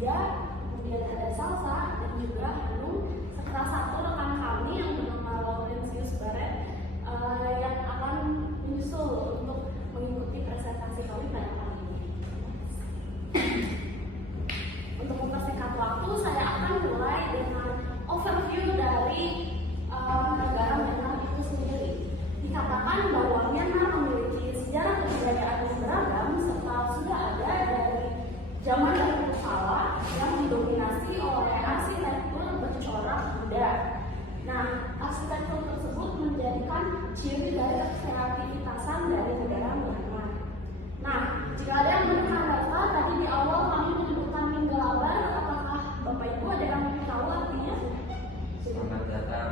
Reza, kemudian ada Salsa, dan juga Hanung, serta satu rekan kami yang bernama Laurentius Baret yang akan menyusul untuk mengikuti presentasi kami pada kali ini. Untuk mempersingkat waktu, saya akan mulai dengan overview dari negara Myanmar itu sendiri. Dikatakan bahwa Myanmar memiliki sejarah kebudayaan yang beragam serta sudah ada dari zaman dahulu kala yang didominasi oleh arsitektur bercorak Buddha. Nah, arsitektur tersebut menjadikan ciri dari kreativitasan dari negara Myanmar. Nah, jika ada yang menekan data, tadi di awal kami menyebutkan Minggalabar, apakah Bapak Ibu ada yang tahu artinya? Selamat datang.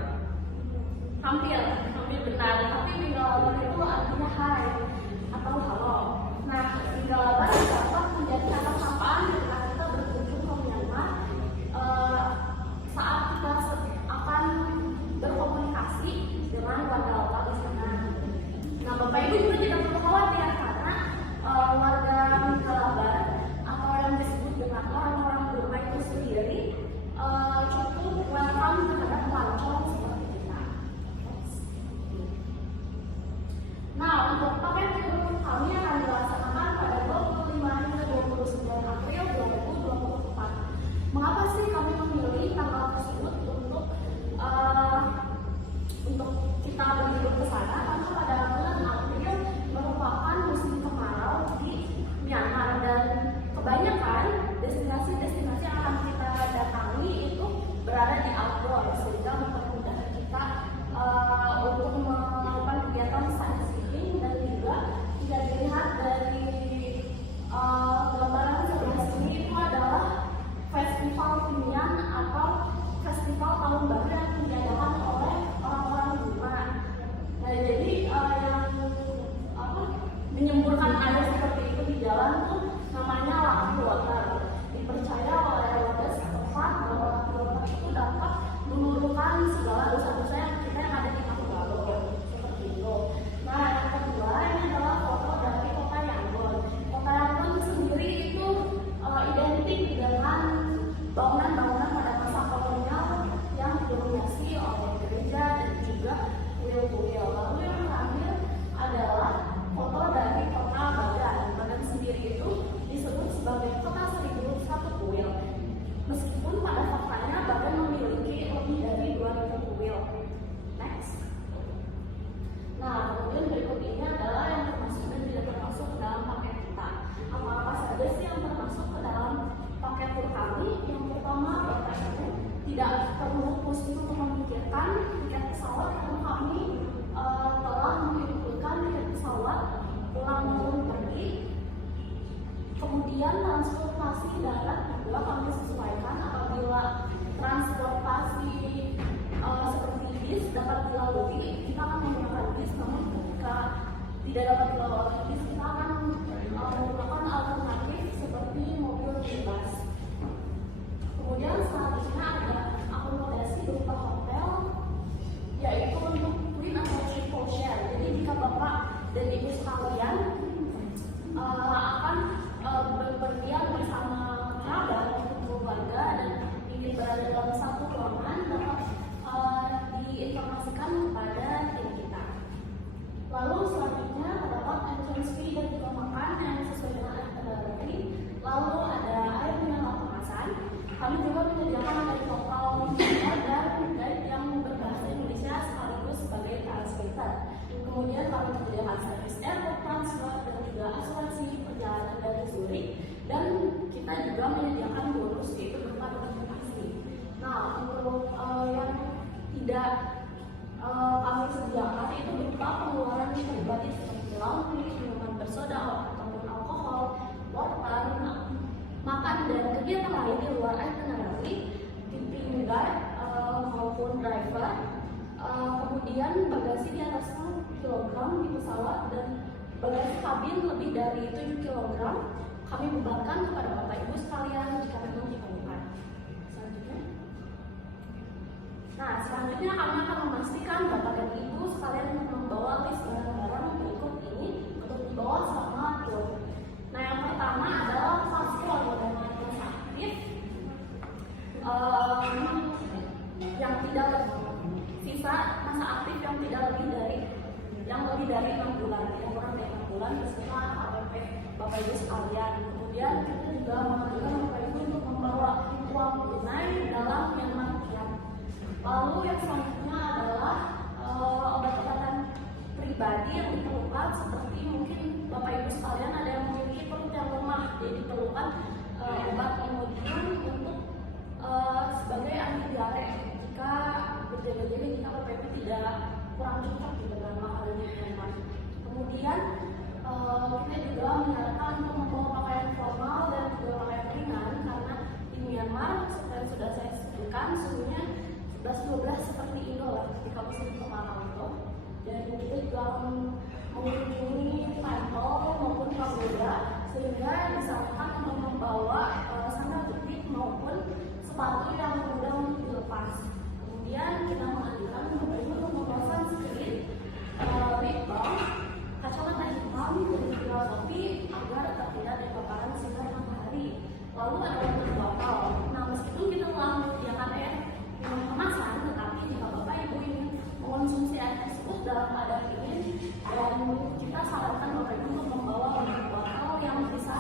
Hampir benar, tapi Minggalabar itu artinya hai atau halo. Nah, Minggalabar dapat menjadi kata sapaan ketika kita berkunjung ke Myanmar saat kita akan berkomunikasi dengan warga lokal di sana. Nah, Bapak Ibu juga tidak perlu khawatir karena warga Minggalabar atau yang disebut dengan orang-orang Burma itu sendiri cukup welcome terhadap pelancong seperti kita. Nah, untuk paket tur kami akan dilaksanakan pada 25 hingga 29 April 2024. Mengapa sih kami memilih tanggal tersebut untuk kita berlibur ke sana? Karena pada bulan April merupakan musim kemarau di Myanmar dan kebanyakan destinasi-destinasi yang akan kita datangi itu berada di outdoor sehingga mempermudah kita untuk melakukan kegiatan sightseeing dan juga tidak dilihat dari gambaran sebelah sini itu adalah festival Timian atau festival tahun baru yang diadakan oleh orang-orang Burma. Nah, jadi yang menyemburkan air seperti itu di jalan tuh namanya Lucky Water. Dipercaya oleh warga setempat bahwa Lucky Water itu dapat meluluhkan segala dosa-dosa yang kita yang ada di masa lalu seperti itu. Nah, yang kedua ini adalah foto dari kota Yangon. Kota Yangon sendiri itu identik dengan bangunan-bangunan pada masa kolonial yang didominasi oleh gereja dan juga kuil-kuil. Lalu yang terakhir adalah foto dari kota Bagan. Bagan sendiri itu disebut sebagai kota 1001 kuil. Meskipun pada faktanya Bagan memiliki lebih dari 2000 kuil. Next. Nah, kemudian berikut ini adalah yang termasuk dan tidak termasuk ke dalam paket kita. Apa-apa saja sih yang termasuk ke dalam paket tur kami? Yang pertama, Bapak Ibu tidak perlu pusing untuk memikirkan tiket pesawat karena kami telah mengumpulkan tiket pesawat pulang maupun pergi. Kemudian transportasi darat juga kami sesuaikan apabila transportasi seperti bis dapat dilalui, kita akan menggunakan bis. Namun ketika tidak dapat dilalui bis, kita akan menggunakan alternatif seperti mobil bebas. Kemudian selanjutnya ada akomodasi berupa hotel, yaitu untuk twin atau triple share. Jadi jika Bapak dan Ibu sekalian akan berpergian bersama kerabat atau keluarga dan ingin berada dalam satu ruangan, dapat diinformasikan kepada tim kita. Lalu selanjutnya terdapat entrance fee dan juga makan yang sesuai dengan itinerary. Lalu ada air mineral kemasan. Kami juga menyediakan dari lokal media dan guide yang berbahasa Indonesia sekaligus sebagai translator. Kemudian kami menyediakan servis airport transfer dan juga asuransi perjalanan dari Zurich, dan kita juga menyediakan bonus yaitu berupa transportasi. Nah, untuk yang tidak kami sediakan itu berupa pengeluaran pribadi seperti laundry, minuman bersoda ataupun alkohol, water, makan dan kegiatan lain di luar itinerary, tipping guide maupun driver. Kemudian bagasi di atas 10 kg di pesawat dan bagasi kabin lebih dari 7 kg kami bebankan kepada Bapak Ibu sekalian jika memang diperlukan. Selanjutnya kami akan memastikan Bapak dan Ibu sekalian membawa list barang-barang berikut ini untuk dibawa selama tur. Nah, yang pertama adalah paspor dan identitas aktif, Bapak Ibu sekalian. Kemudian kita juga mengajukan Bapak Ibu untuk membawa uang tunai dalam Myanmar Kiat. Lalu yang selanjutnya adalah obat-obatan pribadi yang diperlukan, seperti mungkin Bapak Ibu sekalian ada yang memiliki perut yang lemah, jadi diperlukan obat Imodium untuk sebagai anti diare jika berjaga-jaga, jika Bapak Ibu tidak kurang cocok dengan makanan di Myanmar. Kemudian kita juga menyarankan untuk membawa pakaian formal dan juga pakaian ringan, karena di Myanmar seperti yang sudah saya sebutkan suhunya 11-12 seperti Indo lah ketika musim kemarau itu. Dan kita juga akan mengunjungi temple maupun pagoda, sehingga disarankan untuk membawa sandal jepit maupun sepatu yang mudah untuk dilepas. Kemudian kita menganjurkan Bapak Ibu untuk membawa sunscreen, lip balm, kacamata hitam, dan juga topi agar tidak ada paparan sinar matahari. Lalu ada water botol. Nah, meskipun kita telah menyediakan air minum kemasan, tetapi jika Bapak Ibu ingin mengonsumsi air tersebut dalam keadaan dingin, dan kita sarankan Bapak Ibu untuk membawa water botol yang bisa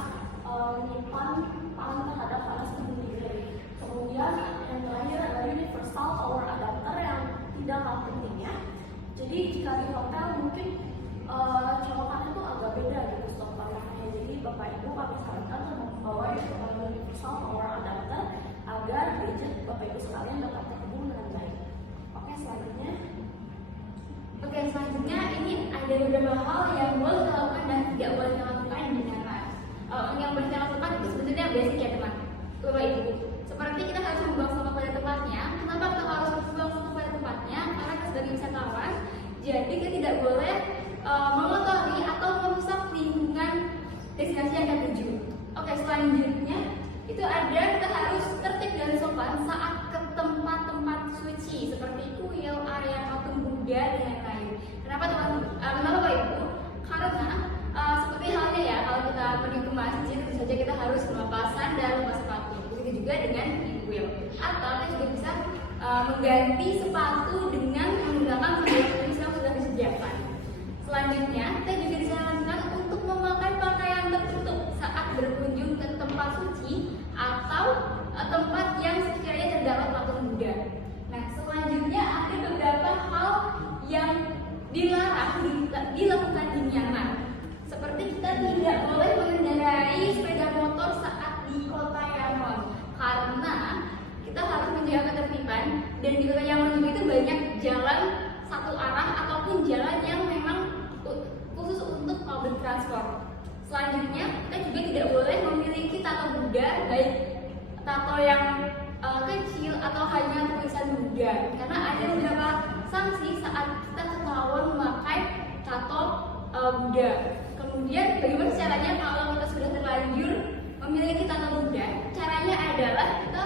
menyimpan panas terhadap panas tubuh diri. Kemudian yang terakhir adalah universal power adapter yang tidak kalah pentingnya. Jadi jika di hotel mungkin colokannya itu agak beda gitu stok powernya. Jadi Bapak Ibu kami sarankan untuk membawa universal power adapter agar gadget Bapak Ibu sekalian dapat terhubung dengan baik. Oke, selanjutnya. Oke, selanjutnya ini ada beberapa hal yang boleh dilakukan dan tidak boleh dilakukan di Myanmar. Yang boleh dilakukan itu sebenarnya basic ya teman, Bapak Ibu. Seperti kita harus membuang sampah pada tempatnya. Kenapa kita harus membuang sampah pada tempatnya? Karena kita sebagai wisatawan, jadi kita tidak boleh mengotori atau merusak lingkungan destinasi yang kita tuju. Oke, selanjutnya itu ada kita harus tertib dan sopan saat ke tempat-tempat suci seperti kuil, area patung Buddha dan lain-lain. Kenapa teman-teman? Kenapa Bapak Ibu? Karena seperti halnya ya, kalau kita pergi ke masjid, tentu saja kita harus melepas sandal, melepas sepatu. Begitu juga dengan di kuil. Atau kita juga bisa mengganti sepatu dengan menggunakan sandal yang sudah disediakan. Selanjutnya, kita juga disarankan untuk memakai pakaian tertutup saat berkunjung ke tempat suci atau tempat yang sekiranya terdapat patung Buddha. Nah, selanjutnya ada beberapa hal yang dilarang dilakukan di Myanmar. Seperti kita tidak boleh mengendarai sepeda motor saat di kota Yangon, karena kita harus menjaga ketertiban, dan di kota Yangon itu banyak jalan satu arah ataupun jalan yang memang khusus untuk public transport. Selanjutnya, kita juga tidak boleh memiliki tato Buddha, baik tato yang kecil atau hanya tulisan Buddha, karena ada beberapa sanksi saat kita ketahuan memakai tato Buddha. Kemudian bagaimana caranya kalau kita sudah terlanjur memiliki tato Buddha? Caranya adalah kita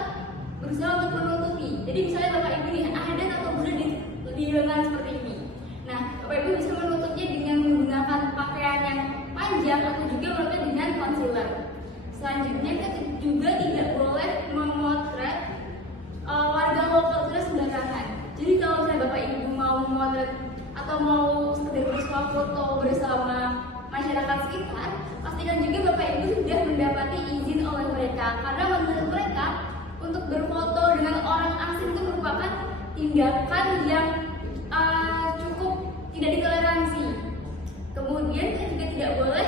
berusaha untuk menutupi. Jadi misalnya Bapak Ibu nih ada tato Buddha di lengan seperti ini. Nah, Bapak Ibu bisa menutupnya dengan menggunakan pakaian yang panjang atau juga melakukan dengan concealer. Selanjutnya kita juga tidak boleh memotret warga lokal kita sembarangan. Jadi kalau misalnya Bapak Ibu mau memotret atau mau sekedar bersuah foto bersama masyarakat sekitar, pastikan juga Bapak Ibu sudah mendapati izin oleh mereka, karena menurut mereka untuk berfoto dengan orang asing itu merupakan tindakan yang cukup tidak ditoleransi. Kemudian kita juga tidak boleh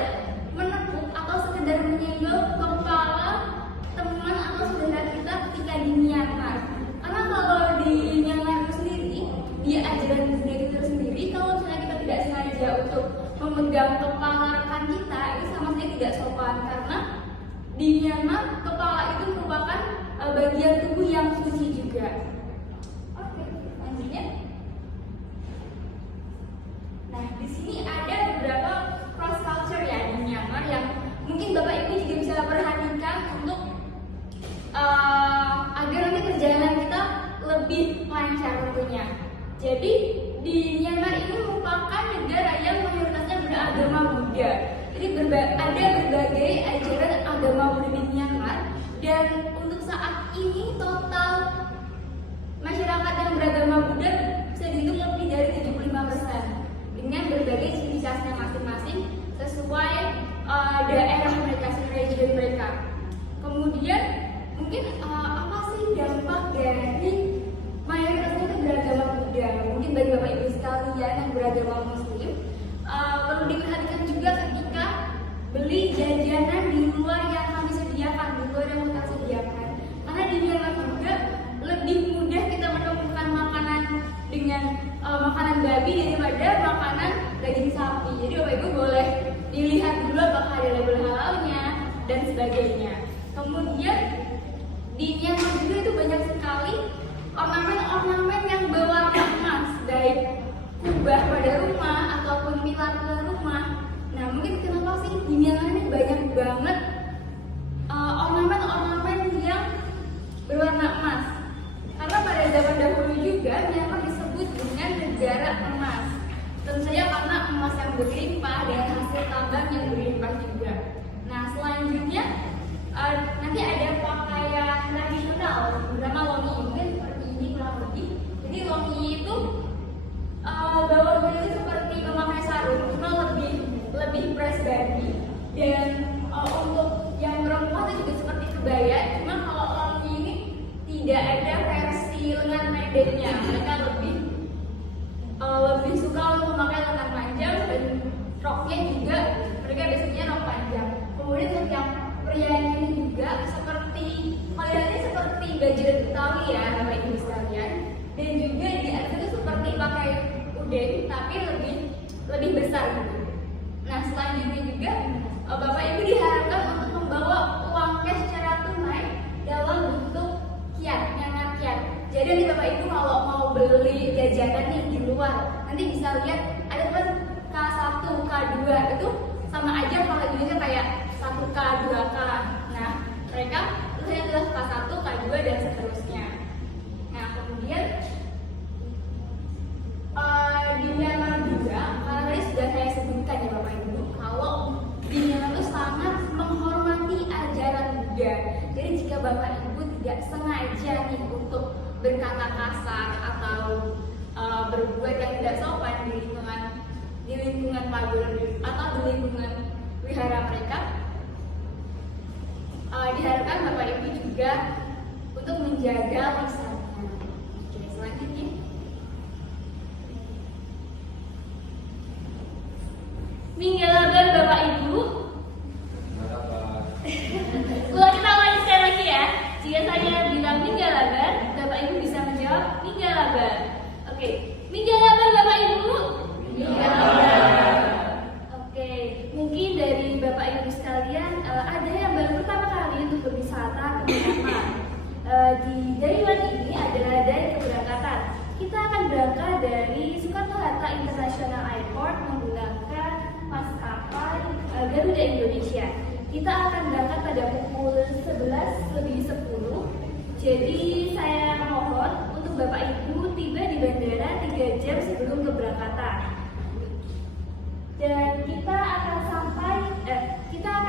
menepuk atau sekedar menyenggol kepala teman atau saudara kita ketika di Myanmar. Karena kalau di Myanmar itu sendiri, di ajaran Buddha itu sendiri, kalau misalnya kita tidak sengaja untuk memegang kepala rekan kita, itu sama sekali tidak sopan, karena di Myanmar kepala itu merupakan bagian tubuh yang suci juga. Oke, lanjutnya. Nah, di sini ada beberapa cross culture ya di Myanmar yang mungkin Bapak Ibu juga bisa perhatikan untuk agar nanti perjalanan kita lebih lancar tentunya. Jadi di Myanmar ini merupakan negara yang mayoritasnya beragama Buddha. Jadi ada berbagai ajaran agama Buddha di Myanmar, dan untuk saat ini total masyarakat yang beragama Buddha bisa dihitung lebih dari 75%. Dengan berbagai ciri khasnya masing-masing sesuai daerah mereka Kemudian mungkin apa sih dampak dari mayoritasnya itu beragama Buddha? Mungkin bagi Bapak Ibu sekalian yang beragama Muslim perlu diperhatikan juga ketika beli jajanan di luar yang kami sediakan, di luar yang kita sediakan. Karena di Myanmar juga lebih mudah kita menemukan makanan dengan makanan babi daripada makanan daging sapi. Jadi Bapak Ibu boleh dilihat dulu apakah ada label halalnya dan sebagainya. Kemudian di Myanmar juga itu banyak sekali ornamen-ornamen yang berwarna emas, baik kubah pada rumah ataupun pilar-pilar rumah. Nah, mungkin kenapa sih di Myanmar ini banyak banget ornamen-ornamen yang berwarna emas? Karena pada zaman dahulu juga Myanmar disebut dengan negara emas. Tentu saja karena emas yang berlimpah dan hasil tambang yang berlimpah juga. Nah, selanjutnya nanti ada pakaian tradisional bernama longi, mungkin seperti ini kurang lebih. Jadi longi itu bawahnya seperti memakai sarung, cuma lebih press body. Dan untuk yang perempuan itu juga seperti kebaya, cuma kalau longi ini tidak ada versi lengan pendeknya. Mereka lebih suka untuk memakai lengan panjang dan roknya juga mereka biasanya rok panjang. Kemudian untuk yang pria ini juga seperti kaliannya seperti baju Betawi ya Bapak Ibu sekalian, dan juga di atas itu seperti pakai udeng tapi lebih besar gitu. Nah, selanjutnya juga Bapak Ibu diharapkan untuk membawa uang cash secara tunai dalam bentuk kyat, nyangat kyat. Jadi nanti Bapak Ibu kalau mau beli jajanan nih di luar, nanti bisa lihat ada kan K1, K2 itu sama aja kalau di Indonesia kayak 1K, 2K. Nah, mereka itu adalah K1, K2 dan seterusnya. Nah, kemudian di Myanmar juga, karena tadi sudah saya sebutkan ya Bapak Ibu, kalau di Myanmar itu sangat menghormati ajaran Buddha. Jadi jika Bapak Ibu tidak sengaja nih untuk berkata kasar atau berbuat yang tidak sopan di lingkungan pagar atau di lingkungan wihara mereka, diharapkan Bapak Ibu juga untuk menjaga lisannya. Oke, selanjutnya Minggalaban Bapak Ibu. Ulangi namanya sekali lagi ya. Jika saya bilang Minggalaban, Bapak Ibu bisa menjawab Minggalaban. Oke, Minggalaban Bapak Ibu. Minggalaban. Oke, mungkin dari Bapak Ibu sekalian ada yang baru pertama kali untuk berwisata ke Myanmar. Dari ini adalah dari keberangkatan. Kita akan berangkat dari Soekarno-Hatta International Airport menggunakan maskapai Garuda Indonesia. Kita akan berangkat pada pukul 11:10. Jadi saya mohon untuk Bapak Ibu tiba di bandara 3 jam sebelum keberangkatan. Dan kita akan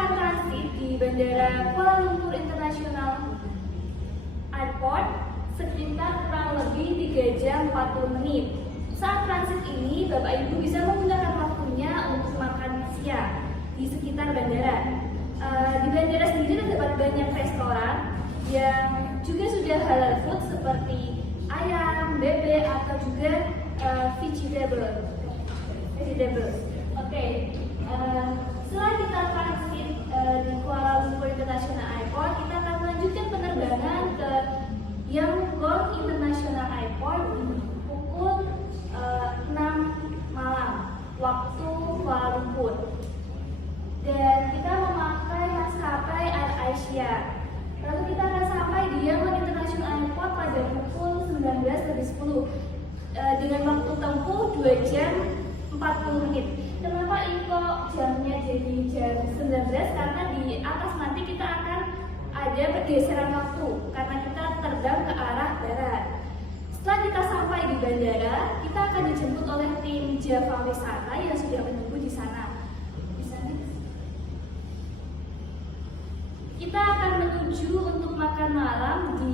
transit di Bandara Kuala Lumpur International Airport sekitar kurang lebih 3 jam 40 menit. Saat transit ini, Bapak Ibu bisa menggunakan waktunya untuk makan siang di sekitar bandara. Di bandara sendiri terdapat banyak restoran yang juga sudah halal food seperti ayam, bebek, atau juga vegetables. Oke, setelah kita transit di Kuala Lumpur International Airport, kita akan melanjutkan penerbangan ke Yangon International Airport di pukul 6 malam waktu Kuala Lumpur. Dan kita memakai maskapai AirAsia. Lalu kita akan sampai di Yangon International Airport pada pukul 19:10 dengan waktu tempuh 2 jam 40 menit. Kenapa kok jamnya jadi jam 19? Karena di atas nanti kita akan ada pergeseran waktu karena kita terbang ke arah barat. Setelah kita sampai di bandara, kita akan dijemput oleh tim Java Wisata yang sudah menunggu di sana. Kita akan menuju untuk makan malam di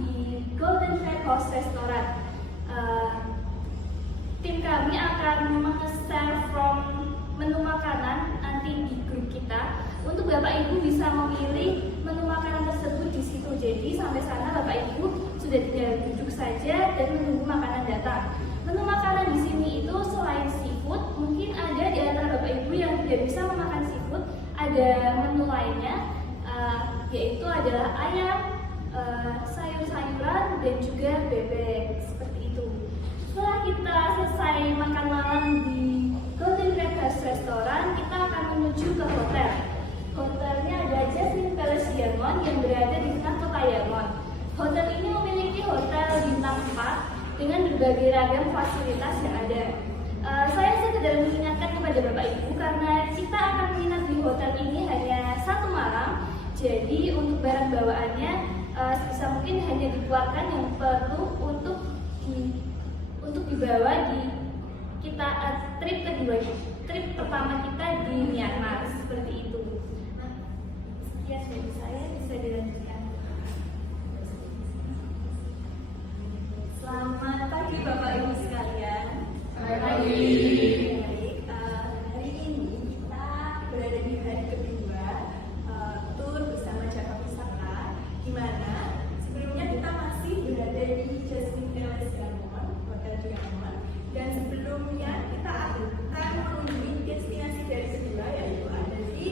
Golden Fare House Restaurant. Tim kami akan meng-serve from menu makanan nanti di grup kita. untuk Bapak Ibu bisa memilih menu makanan tersebut di situ. Jadi sampai sana Bapak Ibu sudah tinggal duduk saja dan menunggu makanan datang. Menu makanan di sini itu selain seafood, mungkin ada di antara Bapak Ibu yang tidak bisa memakan seafood, ada menu lainnya, yaitu adalah ayam, sayur-sayuran, dan juga bebek, seperti itu. Setelah kita selesai makan malam di Golden Breakfast Restaurant, kita akan menuju ke hotel. Hotelnya ada Jasmine Palace Yangon yang berada di tengah kota Yangon. Hotel ini memiliki hotel bintang 4 dengan berbagai ragam fasilitas yang ada. Saya sekedar mengingatkan kepada Bapak Ibu karena kita akan menginap di hotel ini hanya 1 malam. Jadi untuk barang bawaannya sebisa mungkin hanya dikeluarkan yang perlu untuk dibawa di kita trip pertama kita di Myanmar, seperti itu. Nah, sekian dari saya, bisa dilanjutkan. Selamat pagi Bapak Ibu sekalian. Selamat pagi. Baik, hari ini kita berada di hari kedua tur bersama Jaka Wisata, di mana sebelumnya kita masih berada di Jasmine Palace Yangon, Hotel di Yangon, dan sebelumnya kita akan mengunjungi destinasi dari kedua, yaitu ada di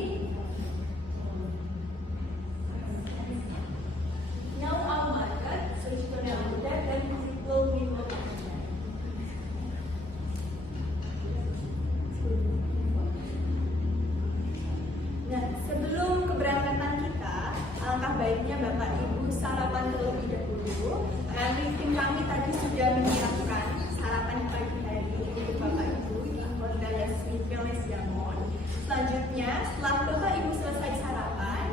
Nhau Au Market, Surgical Muda, dan People Window. Nah, sebelum keberangkatan kita, alangkah baiknya Bapak Ibu sarapan terlebih dahulu. Nanti tim kami tadi sudah menyiapkan sarapan pagi hari untuk Bapak Ibu di Hotel Jasmine Palace Yangon. Selanjutnya, setelah Bapak Ibu selesai sarapan,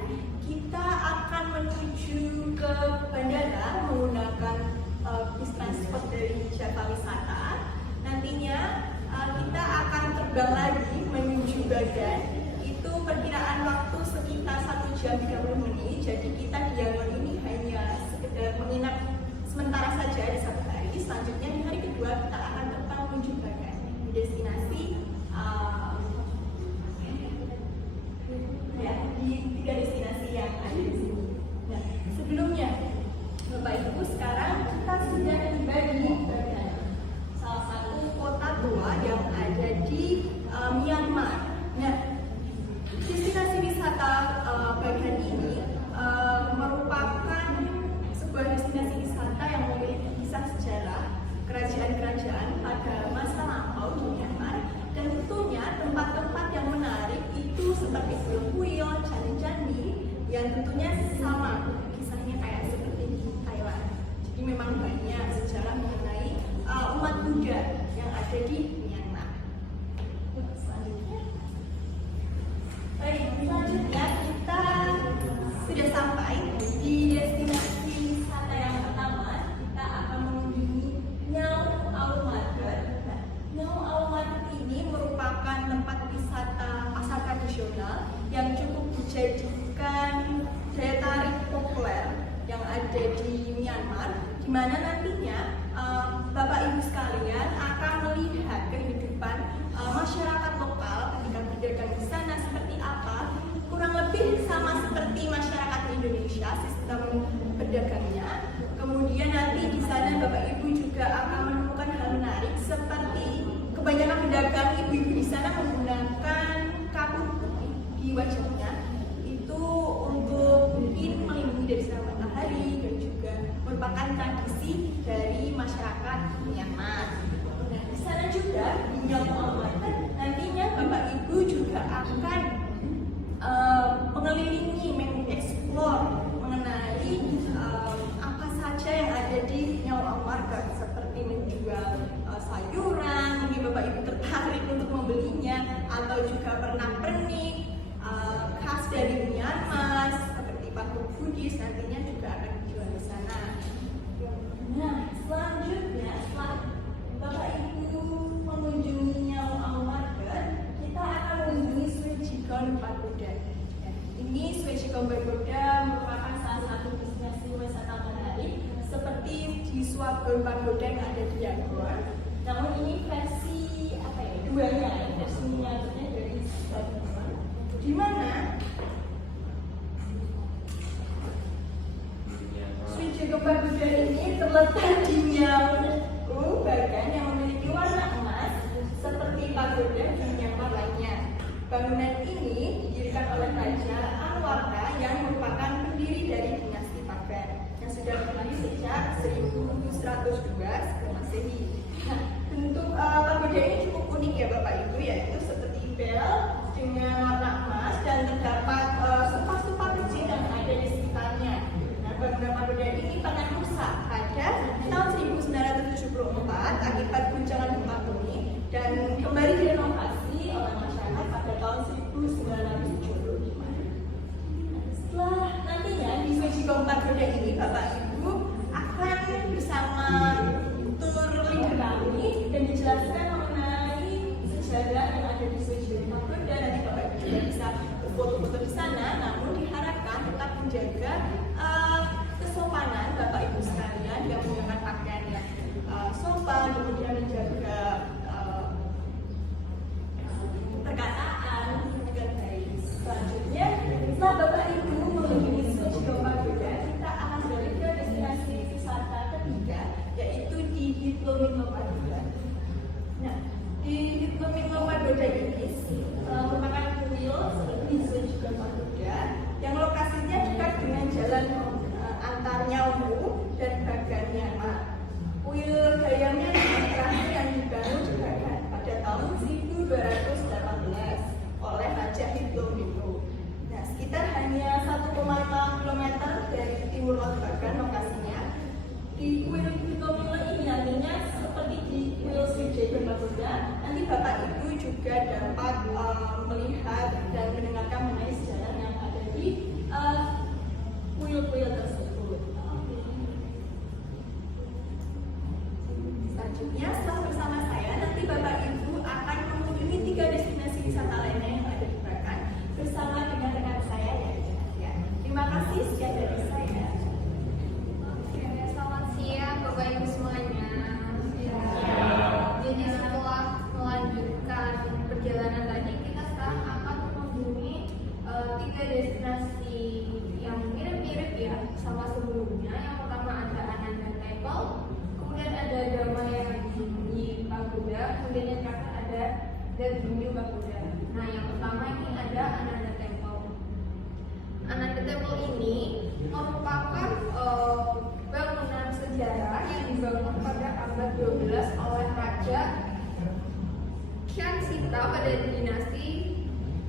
kita akan menuju ke bandara menggunakan bis transport dari Jaka Wisata. Nantinya kita akan terbang lagi menuju Bagan. Itu perkiraan waktu sekitar 1 jam 30 menit. Jadi kita di Yangon ini hanya sekedar menginap sementara saja di 1 hari. Selanjutnya di hari kedua kita akan terbang menuju Bagan di destinasi ya, di 3 destinasi yang ada di sini. Nah, sebelumnya Bapak Ibu, sekarang kita sudah tiba di Bagan, salah satu kota tua yang ada di Myanmar. Nah, destinasi wisata Bagan ini merupakan sebuah destinasi wisata yang memiliki kisah sejarah kerajaan-kerajaan pada masa lampau di Myanmar, dan tentunya tempat-tempat yang menarik itu seperti kuil-kuil, candi-candi yang tentunya sama kisahnya kayak seperti di Thailand. Jadi memang banyak sejarah mengenai umat Buddha yang ada di Myanmar. Selanjutnya, baik, selanjutnya kita sudah sampai di destinasi wisata yang pertama. Kita akan mengunjungi Nhau Au Market. Nah, Nhau Au Market ini merupakan tempat wisata pasar tradisional yang cukup dijadikan daya tarik populer yang ada di Myanmar, di mana nantinya Bapak Ibu sekalian akan melihat kehidupan masyarakat lokal ketika berdagang di sana seperti apa. Kurang lebih sama seperti masyarakat Indonesia sistem berdagangnya. Kemudian nanti di sana Bapak Ibu juga akan menemukan hal menarik seperti kebanyakan pedagang ibu-ibu di sana menggunakan kapur putih di wajahnya. Itu untuk mungkin melindungi dari sinar matahari dan juga merupakan tradisi dari masyarakat Myanmar. Nah, di sana juga di Nhau Au Market nantinya Bapak Ibu juga akan mengelilingi, mengeksplor mengenai apa saja yang ada di Nhau Au Market, seperti menjual sayuran, mungkin Bapak Ibu tertarik untuk membelinya, atau juga pernak-pernik khas dari Myanmar seperti patung Buddhis nantinya juga akan dijual di sana. Nah, selanjutnya setelah Bapak Ibu mengunjungi Nhau Au Market, kita akan mengunjungi Surgical Pagoda. Ini Surgical Pagoda merupakan salah satu destinasi wisata menarik seperti di Swagon Pagoda yang ada di Yangon. Namun ini versi duanya, versi miniaturnya dari Swagon. di mana Sui Kembar Buddha ini terletak di Myanmar, bagian yang memiliki warna emas seperti pagoda di Myanmar lainnya. Bangunan ini didirikan oleh Raja Anwarta yang merupakan pendiri dari dinasti Pagan yang sudah berdiri sejak 1102 sebelum Masehi. Nah, bentuk pagoda ini cukup unik ya Bapak Ibu, yaitu seperti bel dengan warna emas dan terdapat stupa-stupa kecil yang ada di sekitarnya. Nah, bangunan pagoda ini pernah rusak pada tahun 1974 akibat guncangan gempa bumi dan kembali direnovasi oleh masyarakat pada tahun 1975. Setelah nantinya di Sui Pagoda ini Bapak Ibu akan bersama tur leader kami dan dijelaskan mengenai sejarah yang ada di Sui Pagoda. Nanti Bapak Ibu juga bisa foto-foto di sana, namun diharapkan tetap menjaga kesopanan Bapak Ibu sekalian yang menggunakan pakaian yang sopan, kemudian menjaga perkataan dengan baik. Selanjutnya, setelah Bapak Ibu mengunjungi Sui Pagoda, kita akan beralih ke destinasi wisata ketiga, yaitu di Hitlomin Pagoda. Nah, di Hitlomin Pagoda ini merupakan kuil seperti Sui Pagoda yang lokasinya dekat dengan jalan antar Nyawu dan Bagan Myanmar. Kuil gaya Myanmar terakhir yang dibangun juga pada tahun 1218 oleh Raja Hitlomin. Nah, sekitar hanya 1,5 km dari timur laut Bagan lokasinya. Di kuil Hitlomin ini nantinya seperti di kuil Sui Pagoda, nanti Bapak Ibu juga dapat melihat dan mendengarkan mengenai sejarah yang ada di kuil-kuil tersebut. Selanjutnya, setelah bersama saya, nanti Bapak Ibu akan mengunjungi 3 destinasi wisata lainnya yang ada di Bagan bersama dengan rekan saya ya. Terima kasih, sekian dari saya. Oke, selamat siang Bapak Ibu semuanya. Jadi setelah melanjutkan perjalanan tadi, kita sekarang akan mengunjungi 3 destinasi yang mirip-mirip ya sama sebelumnya. Yang pertama ada Ananda Temple, kemudian ada Dharmayadi Pagoda, kemudian yang terakhir ada Dagunyu Pagoda. Nah, yang pertama ini ada Ananda Temple. Ananda Temple ini merupakan bangunan sejarah yang dibangun pada abad 12 oleh Raja Kyansita pada dinasti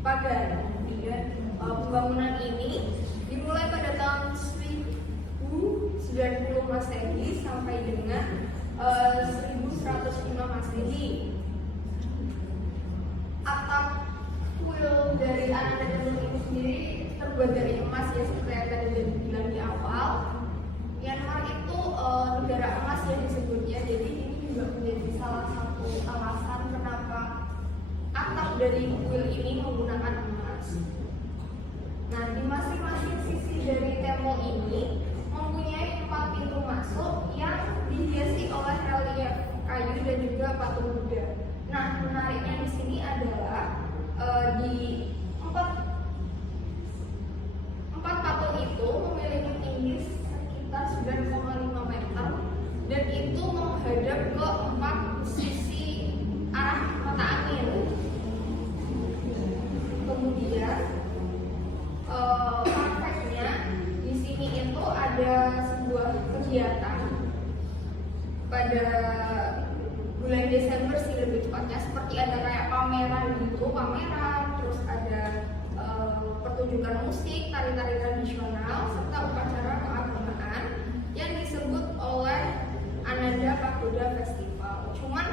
Pagan. Kemudian pembangunan ini dimulai pada tahun 1090 Masehi sampai dengan 1105 Masehi. Atap kuil dari Ananda Temple ini sendiri terbuat dari emas ya, seperti yang tadi dibilang di awal. Myanmar itu negara emas ya disebutnya, jadi ini juga menjadi salah satu alasan kenapa atap dari kuil ini menggunakan emas. Nah, di masing-masing sisi dari temple ini mempunyai 4 pintu masuk yang dihiasi oleh relief kayu dan juga patung Buddha. Nah, menariknya di sini adalah di empat patung itu memiliki tinggi sekitar 9,5 meter dan itu menghadap ke 4 sisi arah mata angin. Kemudian prakteknya di sini itu ada sebuah kegiatan pada bulan Desember sih lebih tepatnya, seperti ada kayak pameran gitu, terus ada pertunjukan musik, tari-tari tradisional serta upacara keagamaan yang disebut oleh Ananda Pagoda Festival. Cuman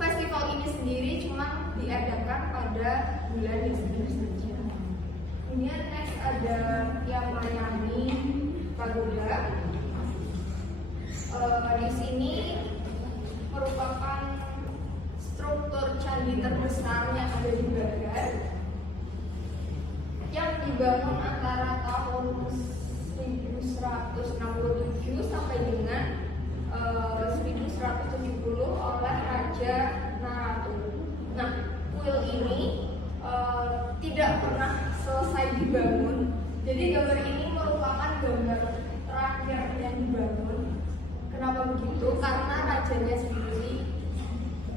festival ini sendiri cuma diadakan pada bulan Desember saja. Kemudian next ada yang Mayami Pagoda. Di sini merupakan struktur candi terbesar yang ada di Bagan yang dibangun antara tahun 1167 sampai dengan 1170 oleh Raja Naratu. Nah, kuil ini tidak pernah selesai dibangun. Jadi gambar ini merupakan gambar terakhir yang dibangun. Kenapa begitu? Karena rajanya sendiri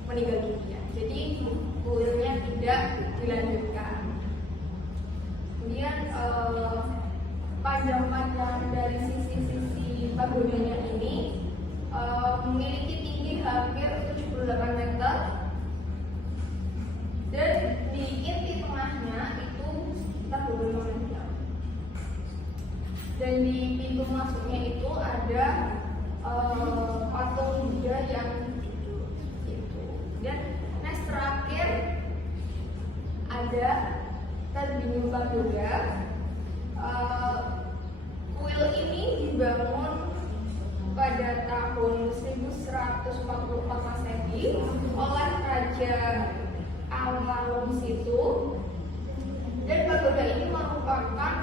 meninggal dunia. Jadi kuilnya tidak dilanjutkan. Kemudian panjang-panjang dari sisi-sisi pagodanya ini memiliki tinggi hampir 78 meter, dan di inti tengahnya itu sekitar 25 meter. Dan di pintu masuknya itu ada patung Buddha yang itu. Dan next terakhir ada Terdingin Pagoda. Kuil ini dibangun pada tahun 1144 Masehi oleh Raja Al-Marungs itu, dan pagoda ini merupakan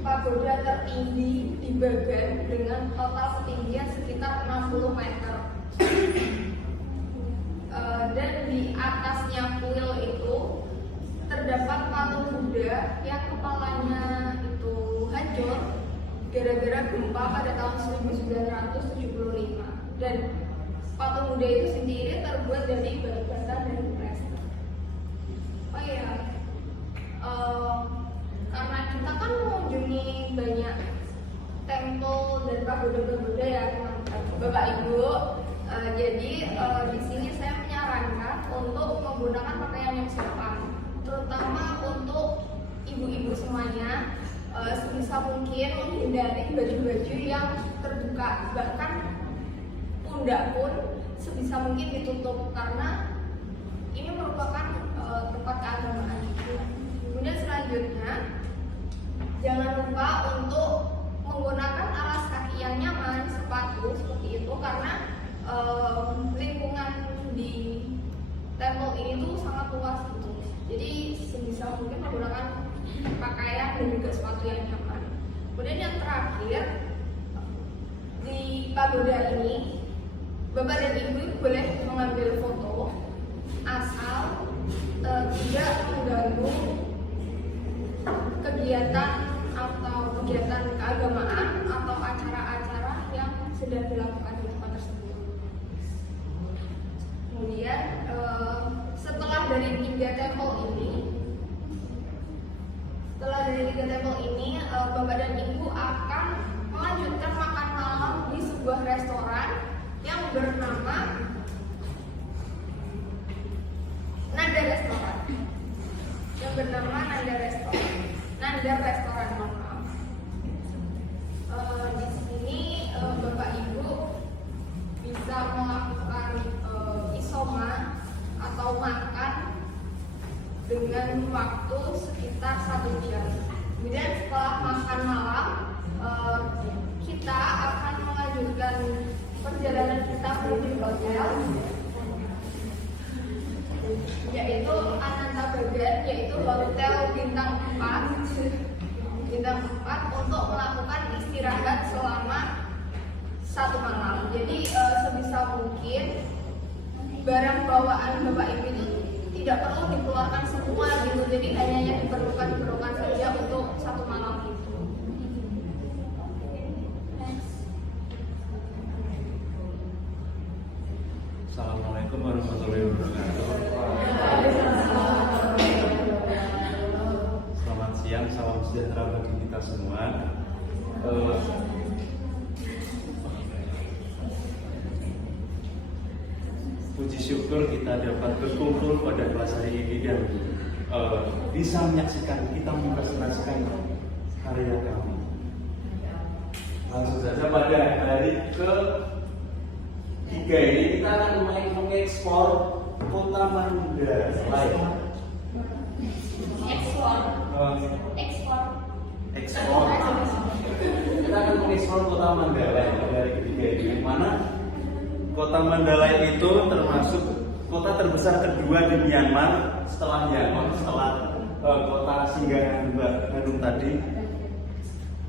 pagoda tertinggi di Bagan dengan total ketinggian sekitar 60 meter. Dan di atasnya kuil itu terdapat patung Buddha yang kepalanya itu hancur gara-gara gempa pada tahun 1975, dan patung Buddha itu sendiri terbuat dari batu bata dan plaster. Oh iya, karena kita kan mengunjungi banyak tempel dan pagoda-pagoda ya Bapak Ibu, jadi di sini saya menyarankan untuk menggunakan pakaian yang sopan, terutama untuk ibu-ibu semuanya. Sebisa mungkin menghindari baju-baju yang terbuka, bahkan pundak pun sebisa mungkin ditutup karena ini merupakan tempat keagamaan. Kemudian selanjutnya jangan lupa untuk menggunakan alas kaki yang nyaman, sepatu seperti itu, karena lingkungan di tempel ini tuh sangat luas gitu. Jadi sebisa mungkin menggunakan pakaian dan juga sepatu yang nyaman. Kemudian yang terakhir, di pagoda ini Bapak dan Ibu boleh mengambil foto asal tidak mengganggu kegiatan atau kegiatan keagamaan atau acara-acara yang sedang dilakukan di tempat tersebut. Kemudian setelah dari tiga tempel ini, Bapak dan Ibu akan melanjutkan makan malam di sebuah restoran yang bernama Nanda Restoran. Nanda Restoran, maaf. Di sini Bapak Ibu bisa melakukan isoma atau makan dengan waktu sekitar 1 jam. Kemudian setelah makan malam, kita akan melanjutkan perjalanan kita menuju hotel, yaitu Ananta Bagan, yaitu hotel bintang 4 untuk melakukan istirahat selama 1 malam. Jadi sebisa mungkin barang bawaan Bapak Ibu itu tidak perlu dikeluarkan semua gitu, jadi hanya yang diperlukan saja untuk 1 malam itu. Assalamualaikum warahmatullahi wabarakatuh. Selamat siang, salam sejahtera bagi kita semua. Puji syukur kita dapat berkumpul pada kelas hari ini dan bisa menyaksikan kita mempresentasikan karya kami. Langsung saja pada hari ke-3 ini kita akan mengekspor Kota Mandalay. Ekspor. Kita akan mengekspor Kota Mandalay pada hari ke-3 ini, di mana Kota Mandalay itu termasuk kota terbesar kedua di Myanmar setelah Yangon, setelah kota singgahan Bandung tadi,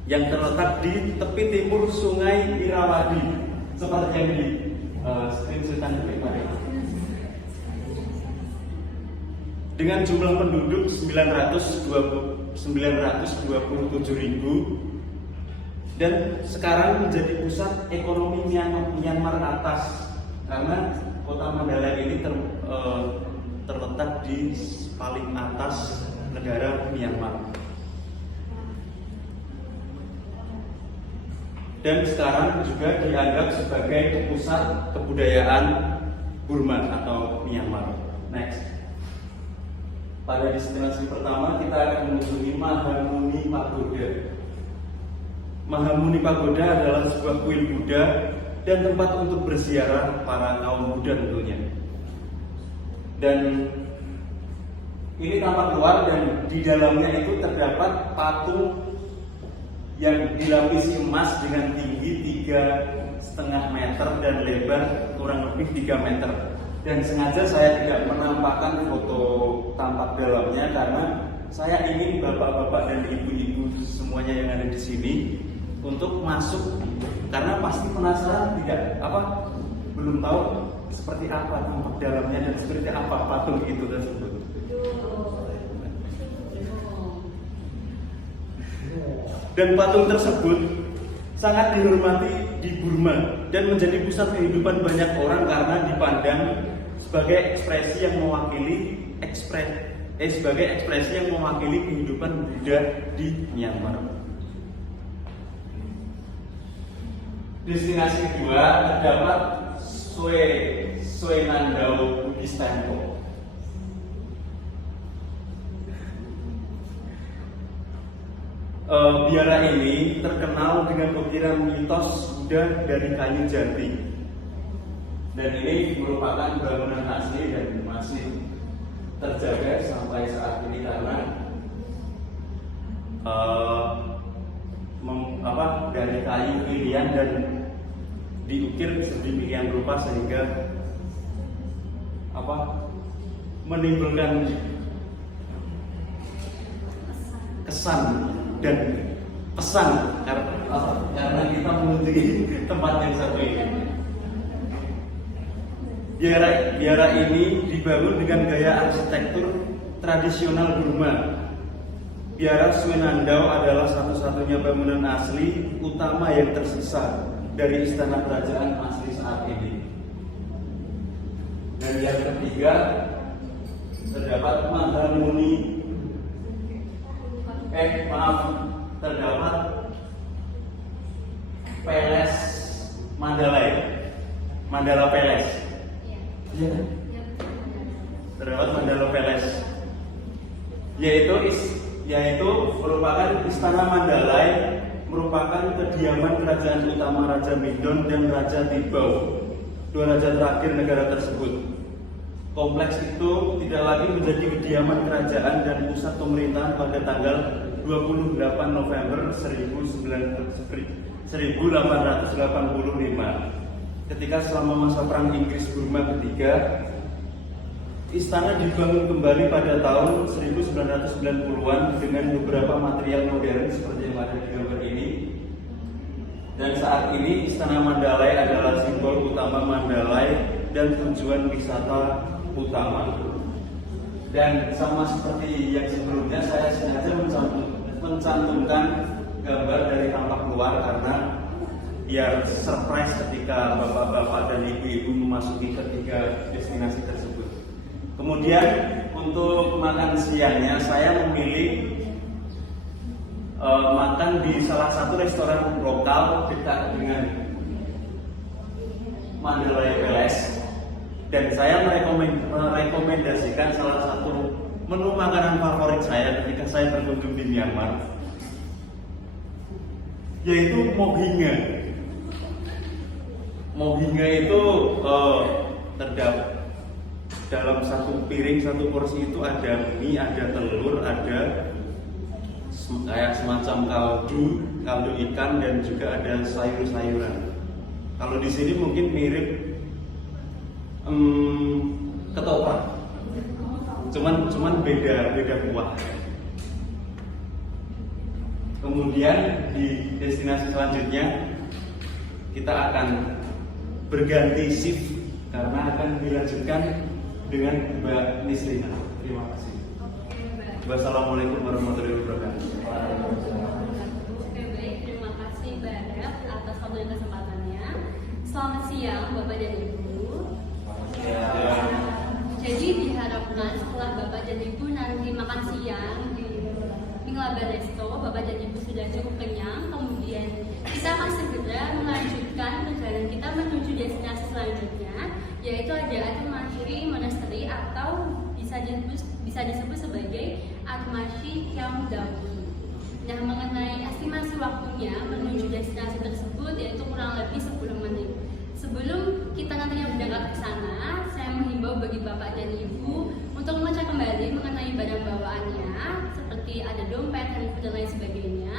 yang terletak di tepi timur Sungai Irrawaddy, seperti yang di screenshot tadi. dengan jumlah penduduk 927.000 dan sekarang menjadi pusat ekonomi Myanmar atas karena kota Mandalay ini terletak di paling atas negara Myanmar. Dan sekarang juga dianggap sebagai pusat kebudayaan Burma atau Myanmar. Next. Pada destinasi pertama kita akan mengunjungi Mahamuni Pagoda. Mahamuni Pagoda adalah sebuah kuil Buddha dan tempat untuk berziarah para kaum Buddha tentunya. Dan ini tampak luar dan di dalamnya itu terdapat patung yang dilapisi emas dengan tinggi 3,5 meter dan lebar kurang lebih 3 meter. Dan sengaja saya tidak menampakkan foto tampak dalamnya karena saya ingin bapak-bapak dan ibu-ibu semuanya yang ada di sini untuk masuk karena pasti penasaran belum tahu seperti apa tampak dalamnya dan seperti apa patung itu tersebut. Dan patung tersebut sangat dihormati di Burma dan menjadi pusat kehidupan banyak orang karena dipandang sebagai ekspresi yang mewakili kehidupan Buddha di Myanmar. Destinasi kedua terdapat Suenandao Buddhist Temple. Biara ini terkenal dengan ukiran mitos Buddha dari kayu jati. Dan ini merupakan bangunan asli dan masih terjaga sampai saat ini karena dari kayu pilihan dan diukir sedemikian rupa sehingga menimbulkan kesan dan pesan karena kita mengunjungi tempat yang satu ini. Biara ini dibangun dengan gaya arsitektur tradisional Burma. Biara Suenandao adalah satu-satunya bangunan asli utama yang tersisa dari istana kerajaan asli saat ini. Dan yang ketiga terdapat terdapat Palace Mandala Palace. Terdapat Mandala Palace, yaitu merupakan istana Mandalay, merupakan kediaman kerajaan utama Raja Midon dan Raja Tibau, dua raja terakhir negara tersebut. Kompleks itu tidak lagi menjadi kediaman kerajaan dan pusat pemerintahan pada tanggal 28 November 1885 ketika selama masa perang Inggris Burma ketiga. Istana dibangun kembali pada tahun 1990-an dengan beberapa material modern seperti yang ada di gambar ini. Dan saat ini Istana Mandalay adalah simbol utama Mandalay dan tujuan wisata utama. Dan sama seperti yang sebelumnya, saya sengaja mencantumkan gambar dari tampak luar karena biar surprise ketika bapak-bapak dan ibu-ibu memasuki ketiga destinasi tersebut. Kemudian untuk makan siangnya saya memilih makan di salah satu restoran lokal dekat dengan Mandalay Palace, dan saya merekomendasikan salah satu menu makanan favorit saya ketika saya berkunjung di Myanmar, yaitu mohinga. Mohinga itu terdapat dalam satu piring, satu porsi itu ada mie, ada telur, ada kayak semacam kaldu ikan dan juga ada sayur-sayuran. Kalau di sini mungkin mirip ketoprak, cuman beda kuah. Kemudian di destinasi selanjutnya kita akan berganti shift karena akan dilanjutkan dengan Mbak Nislina. Terima kasih. Oke, baik. Wassalamualaikum warahmatullahi wabarakatuh. Oke, baik. Terima kasih Barat atas waktu dan kesempatannya. Selamat siang Bapak dan Ibu. Jadi diharapkan setelah Bapak dan Ibu nanti makan siang di Minglabar Resto, Bapak dan Ibu sudah cukup kenyang. Kemudian kita akan segera melanjutkan perjalanan kita menuju destinasi selanjutnya, yaitu ada Atmashi Monastery atau bisa disebut sebagai Atmashi Kyamdaki. Nah, mengenai estimasi waktunya menuju destinasi tersebut yaitu kurang lebih 10 menit. Sebelum kita nantinya berangkat ke sana, saya menghimbau bagi Bapak dan Ibu untuk mengecek kembali mengenai barang bawaannya, seperti ada dompet, handphone, dan lain sebagainya.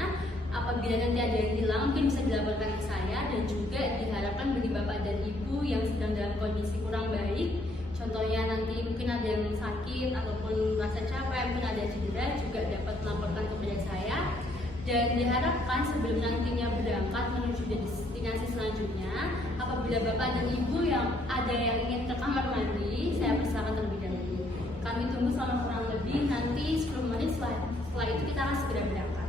Apabila nanti ada yang hilang, mungkin bisa dilaporkan ke saya, dan juga diharapkan bagi Bapak dan Ibu yang sedang dalam kondisi kurang baik, contohnya nanti mungkin ada yang sakit ataupun merasa capek, mungkin ada cedera, juga dapat melaporkan kepada saya. Dan diharapkan sebelum nantinya berangkat menuju destinasi selanjutnya, apabila Bapak dan Ibu yang ada yang ingin ke kamar mandi, saya persilakan terlebih dahulu. Kami tunggu selama kurang lebih nanti 10 menit, setelah itu kita akan segera berangkat.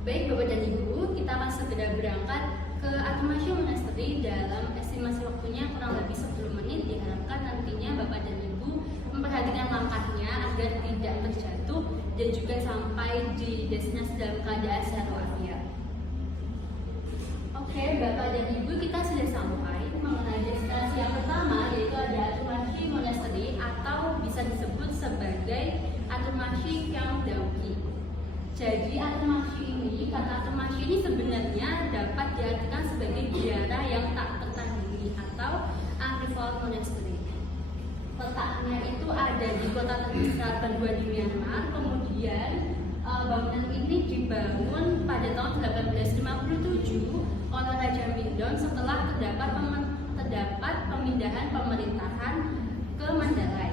Baik Bapak dan Ibu, kita akan segera berangkat ke Atmashi Monastery dalam estimasi waktunya kurang lebih 10 menit. Diharapkan nantinya Bapak dan Ibu memperhatikan langkahnya agar tidak terjatuh dan juga sampai di destinasi dalam keadaan sehat walafiat. Oke, Bapak dan Ibu, kita sudah sampai mengenai destinasi yang pertama, yaitu ada Atmashi Monastery atau bisa disebut sebagai Atmashi Kyamdaki. Jadi Atmashi ini, kata Atmashi ini sebenarnya dapat diartikan sebagai biara yang tak tertandingi atau Unrivaled Monastery. Letaknya itu ada di kota terbesar kedua di Myanmar. Kemudian bangunan ini dibangun pada tahun 1857 oleh Raja Mindon setelah terdapat pemindahan pemerintahan ke Mandalay.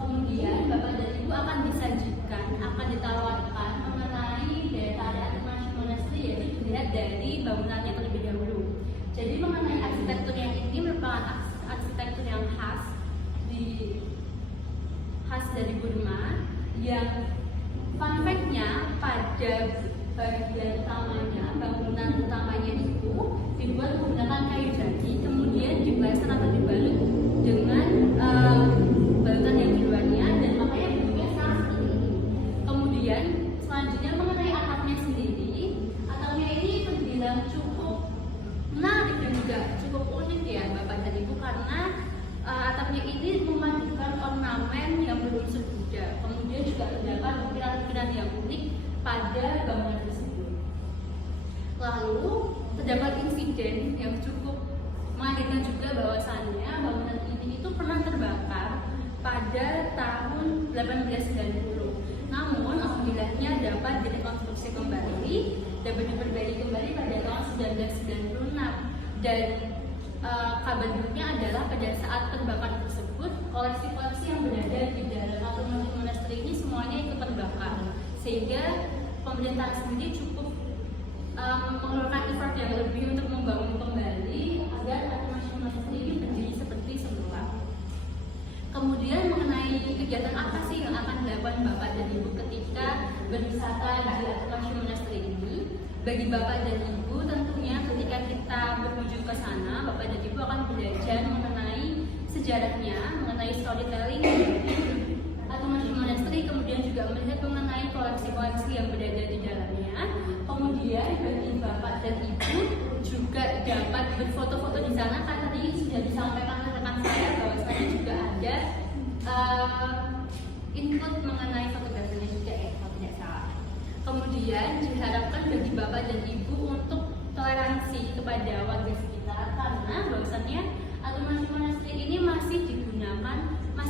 Kemudian Bapak dan Ibu akan disajikan, akan ditawarkan mengenai daya tarik Atmashi Monastery, yaitu dilihat dari bangunannya terlebih dahulu. Jadi mengenai arsitektur yang ini merupakan arsitektur yang khas dari Burma, yang fun fact-nya pada bagian utamanya, bangunan utamanya itu dibuat menggunakan kayu jati, kemudian diplaster atau dibalut dengan balutan yang di luarnya, dan makanya bentuknya sangat seperti ini. Kemudian selanjutnya mengenai atapnya sendiri, atapnya ini terbilang cukup menarik dan juga cukup unik ya Bapak dan Ibu, karena atapnya ini memadukan ornamen yang berunsur Buddha. Kemudian juga terdapat ukiran-ukiran yang unik pada bangunan tersebut. Lalu terdapat insiden yang cukup mengagetkan juga, bahwasannya bangunan ini itu pernah terbakar pada tahun 1890. Namun alhamdulillahnya dapat direkonstruksi kembali, dapat diperbaiki kembali pada tahun 1996. Dan kabar buruknya adalah pada saat terbakar tersebut, koleksi-koleksi yang berada di dalam Atmashi Monastery ini semuanya ikut terbakar, sehingga pemerintah sendiri cukup mengeluarkan effort yang lebih untuk membangun kembali agar Atmashi Monastery ini berdiri seperti semula. Kemudian mengenai kegiatan apa sih yang akan dilakukan Bapak dan Ibu ketika berwisata di Atmashi Monastery ini? Bagi Bapak dan Ibu, tentunya ketika kita berkunjung ke sana, Bapak dan Ibu akan belajar mengenai sejarahnya, mengenai storytelling Atmashi Monastery, kemudian juga melihat mengenai koleksi-koleksi yang berada di dalamnya. Kemudian bagi Bapak dan Ibu juga dapat berfoto-foto di sana, karena tadi sudah disampaikan oleh rekan saya bahwasanya juga ada input mengenai fotografinya juga ya, kalau tidak salah. Kemudian diharapkan bagi Bapak dan Ibu untuk toleransi kepada warga sekitar, karena bahwasannya Atmashi Monastery ini masih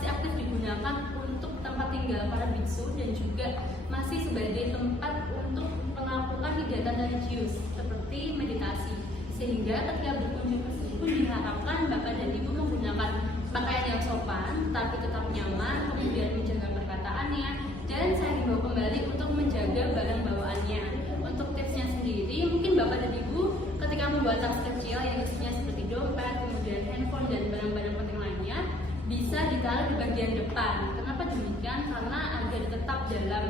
aktif digunakan untuk tempat tinggal para biksu, dan juga masih sebagai tempat untuk melakukan kegiatan religius seperti meditasi. Sehingga ketika berkunjung ke situ diharapkan Bapak dan Ibu menggunakan pakaian yang sopan tapi tetap nyaman, kemudian menjaga perkataannya, dan saya himbau kembali untuk menjaga barang bawaannya. Untuk tipsnya sendiri, mungkin Bapak dan Ibu ketika membawa tas kecil yang isinya seperti dompet, kemudian handphone dan barang-barang penting lainnya, bisa ditaruh di bagian depan. Kenapa Kenapa demikian? Karena agar tetap dalam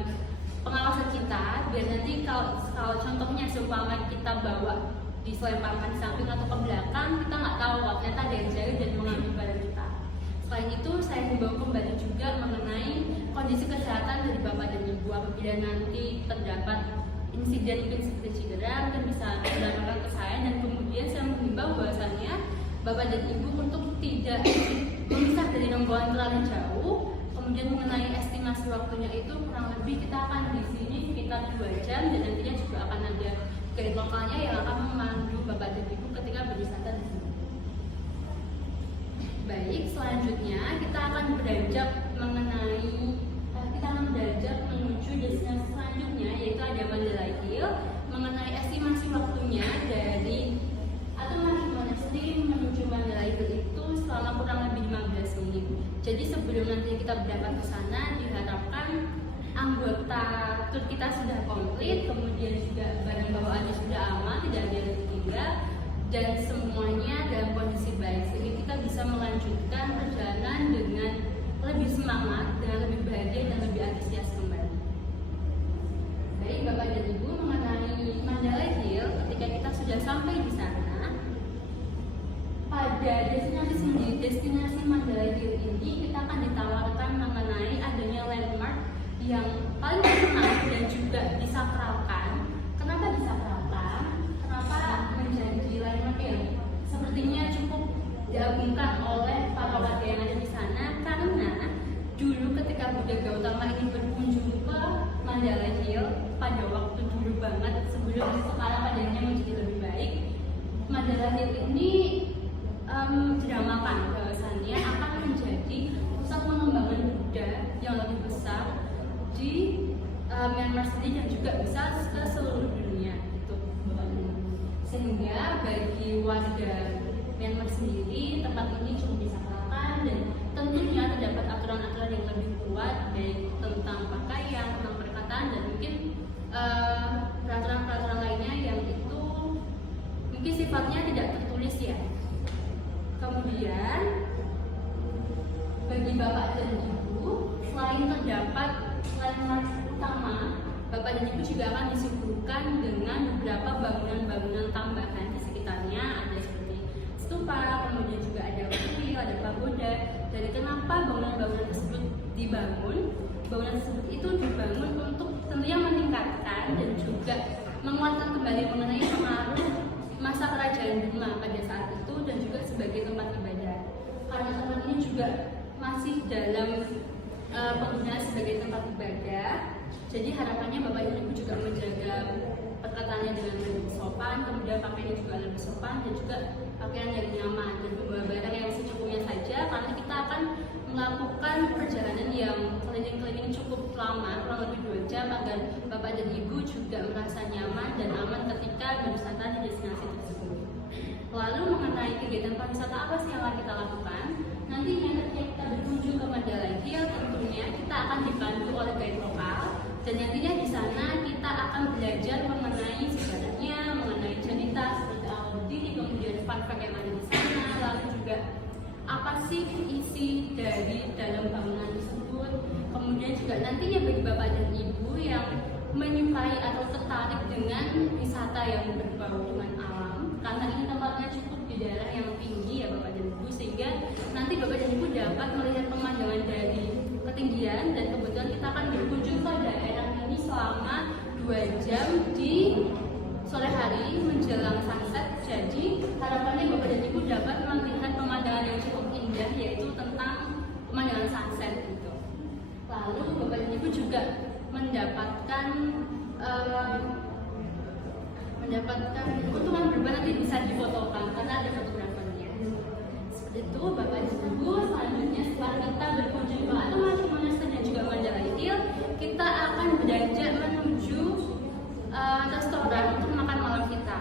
pengawasan kita, biar nanti kalau contohnya seumpama kita bawa diselemparkan di samping atau ke belakang, kita nggak tahu kalau ternyata ada yang jahil dan mengambil barang kita. Selain itu, saya himbau kembali juga mengenai kondisi kesehatan dari Bapak dan Ibu apabila nanti terdapat insiden seperti cedera, mungkin bisa dilaporkan ke saya. Dan kemudian saya menghimbau bahwasannya Bapak dan Ibu untuk tidak memisah dari rombongan terlalu jauh. Kemudian mengenai estimasi waktunya itu kurang lebih kita akan di sini sekitar 2 jam, dan nantinya juga akan ada guide lokalnya yang akan memandu Bapak dan Ibu ketika berwisata di sini. Baik, selanjutnya kita akan beranjak menuju destinasi selanjutnya, yaitu ada Mandalay Hill. Mengenai estimasi waktunya dari Atau Monastery menuju Mandalay Hill itu selama kurang lebih 15 menit. Jadi sebelum nanti kita berangkat ke sana, diharapkan anggota tur kita sudah komplit, kemudian juga barang bawaannya sudah aman, tidak ada yang tertinggal, dan semuanya dalam kondisi baik, sehingga kita bisa melanjutkan perjalanan dengan lebih semangat, dengan lebih bahagia dan lebih antusias kembali. Baik Bapak dan Ibu, mengenai Mandalay Hill, ketika kita sudah sampai di sana, pada destinasi Mandalay Hill ini kita akan ditawarkan mengenai adanya landmark yang paling terkenal dan juga disakralkan. Kenapa disakralkan? Kenapa menjadi landmark yang sepertinya cukup diagungkan oleh para warga yang ada di sana? Karena dulu ketika Buddha Gautama ini berkunjung ke Mandalay Hill pada waktu dulu banget, sebelum sekarang keadaannya menjadi lebih baik, Mandalay Hill ini diramakan bahwasannya akan menjadi pusat pengembangan Buddha yang lebih besar di Myanmar sendiri dan juga bisa ke seluruh dunia itu. Sehingga bagi warga Myanmar sendiri tempat ini cukup disakralkan, dan tentunya terdapat aturan-aturan yang lebih kuat baik tentang pakaian, tentang perkataan, dan mungkin peraturan-peraturan lainnya yang itu mungkin sifatnya tidak tertulis ya. Kemudian bagi Bapak dan Ibu, selain terdapat landmark utama, Bapak dan Ibu juga akan disuguhkan dengan beberapa bangunan-bangunan tambahan di sekitarnya. Ada seperti stupa, kemudian juga ada kuil, ada pagoda. Dari kenapa bangunan-bangunan tersebut dibangun? Bangunan tersebut itu dibangun untuk tentunya meningkatkan dan juga menguatkan kembali mengenai pengaruh masa kerajaan Burma pada saat itu, dan juga sebagai tempat ibadah. Karena tempat ini juga masih dalam penggunaan sebagai tempat ibadah, jadi harapannya Bapak Ibu juga menjaga perkataannya dengan lebih sopan, kemudian pakaiannya juga lebih sopan, dan juga pakaian yang nyaman, dan membawa barang yang secukupnya saja, karena kita akan melakukan perjalanan yang keliling-keliling cukup lama, kurang lebih 2 jam, agar Bapak dan Ibu juga merasa nyaman dan aman ketika berwisata di destinasi tersebut. Lalu mengenai kegiatan pariwisata apa sih yang akan kita lakukan? Nantinya ketika kita berkunjung ke Mandalay Hill, tentunya kita akan dipandu oleh guide lokal, dan nantinya di sana kita akan belajar mengenai sejarahnya, mengenai cerita seperti Al-Dini, kemudian fun fact yang ada di sana, lalu juga apa sih isi dari dalam bangunan tersebut. Kemudian juga nantinya bagi Bapak dan Ibu yang menyukai atau tertarik dengan wisata yang berbau dengan alam, karena ini tempatnya cukup di daerah yang tinggi ya Bapak dan Ibu, sehingga nanti Bapak dan Ibu dapat melihat pemandangan dari ketinggian. Dan kebetulan kita akan berkunjung ke daerah ini selama 2 jam di sore hari menjelang sunset. Jadi harapannya Bapak dan Ibu dapat melihat pemandangan yang cukup indah, yaitu tentang pemandangan sunset gitu. Lalu Bapak dan Ibu juga mendapatkan keuntungan berbeda, nanti bisa difotokan karena ada fotografernya. Seperti itu Bapak dan Ibu. Selanjutnya setelah kita berkunjung ke Atau Monastery dan juga Mandalay Hill, kita akan beranjak menuju restoran untuk makan malam kita.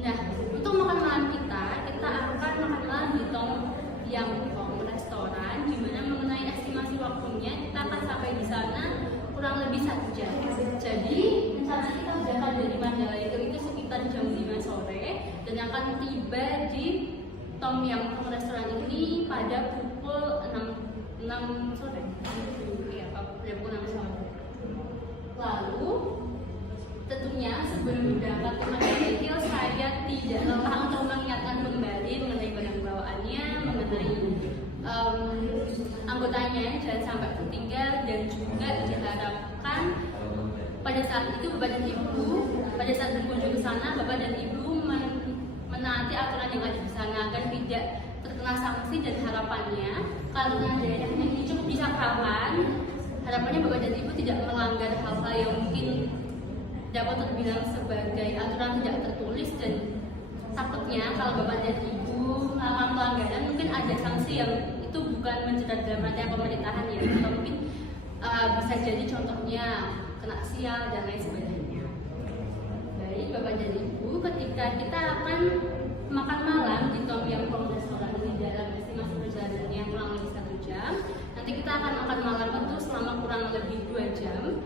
Nah, untuk makan malam kita akan makan malam di Tong Yang restoran, dimana mengenai estimasi waktunya kita akan sampai di sana kurang lebih 1 jam. Jadi rencana kita berangkat dari Mandalay Hill itu sekitar jam 5 sore dan akan tiba di Tom Yang restoran ini pada pukul 6 6 sore. Iya, jam 6 sore. Lalu tentunya sebelum berangkat ke Mandalika Hills, saya tidak lelah untuk mengingatkan kembali mengenai barang bawaannya, mengenai anggotanya jangan sampai tertinggal, dan juga diharapkan pada saat itu Bapak dan Ibu, pada saat berkunjung ke sana, Bapak dan Ibu menaati aturan yang ada di sana agar tidak terkena sanksi, dan harapannya karena daerahnya ini cukup disangkapan, harapannya Bapak dan Ibu tidak melanggar hal-hal yang mungkin dapat terbilang sebagai aturan tidak tertulis, dan takutnya kalau Bapak dan Ibu melakukan pelanggaran mungkin ada sanksi yang itu bukan menjerat dalam rantai pemerintahan ya, atau mungkin bisa jadi contohnya kena sial dan lain sebagainya. Baik Bapak dan Ibu, ketika kita akan makan malam di Tom Yum Kong Restoran di dalam estimasi perjalanannya kurang lebih 1 jam, nanti kita akan makan malam itu selama kurang lebih 2 jam.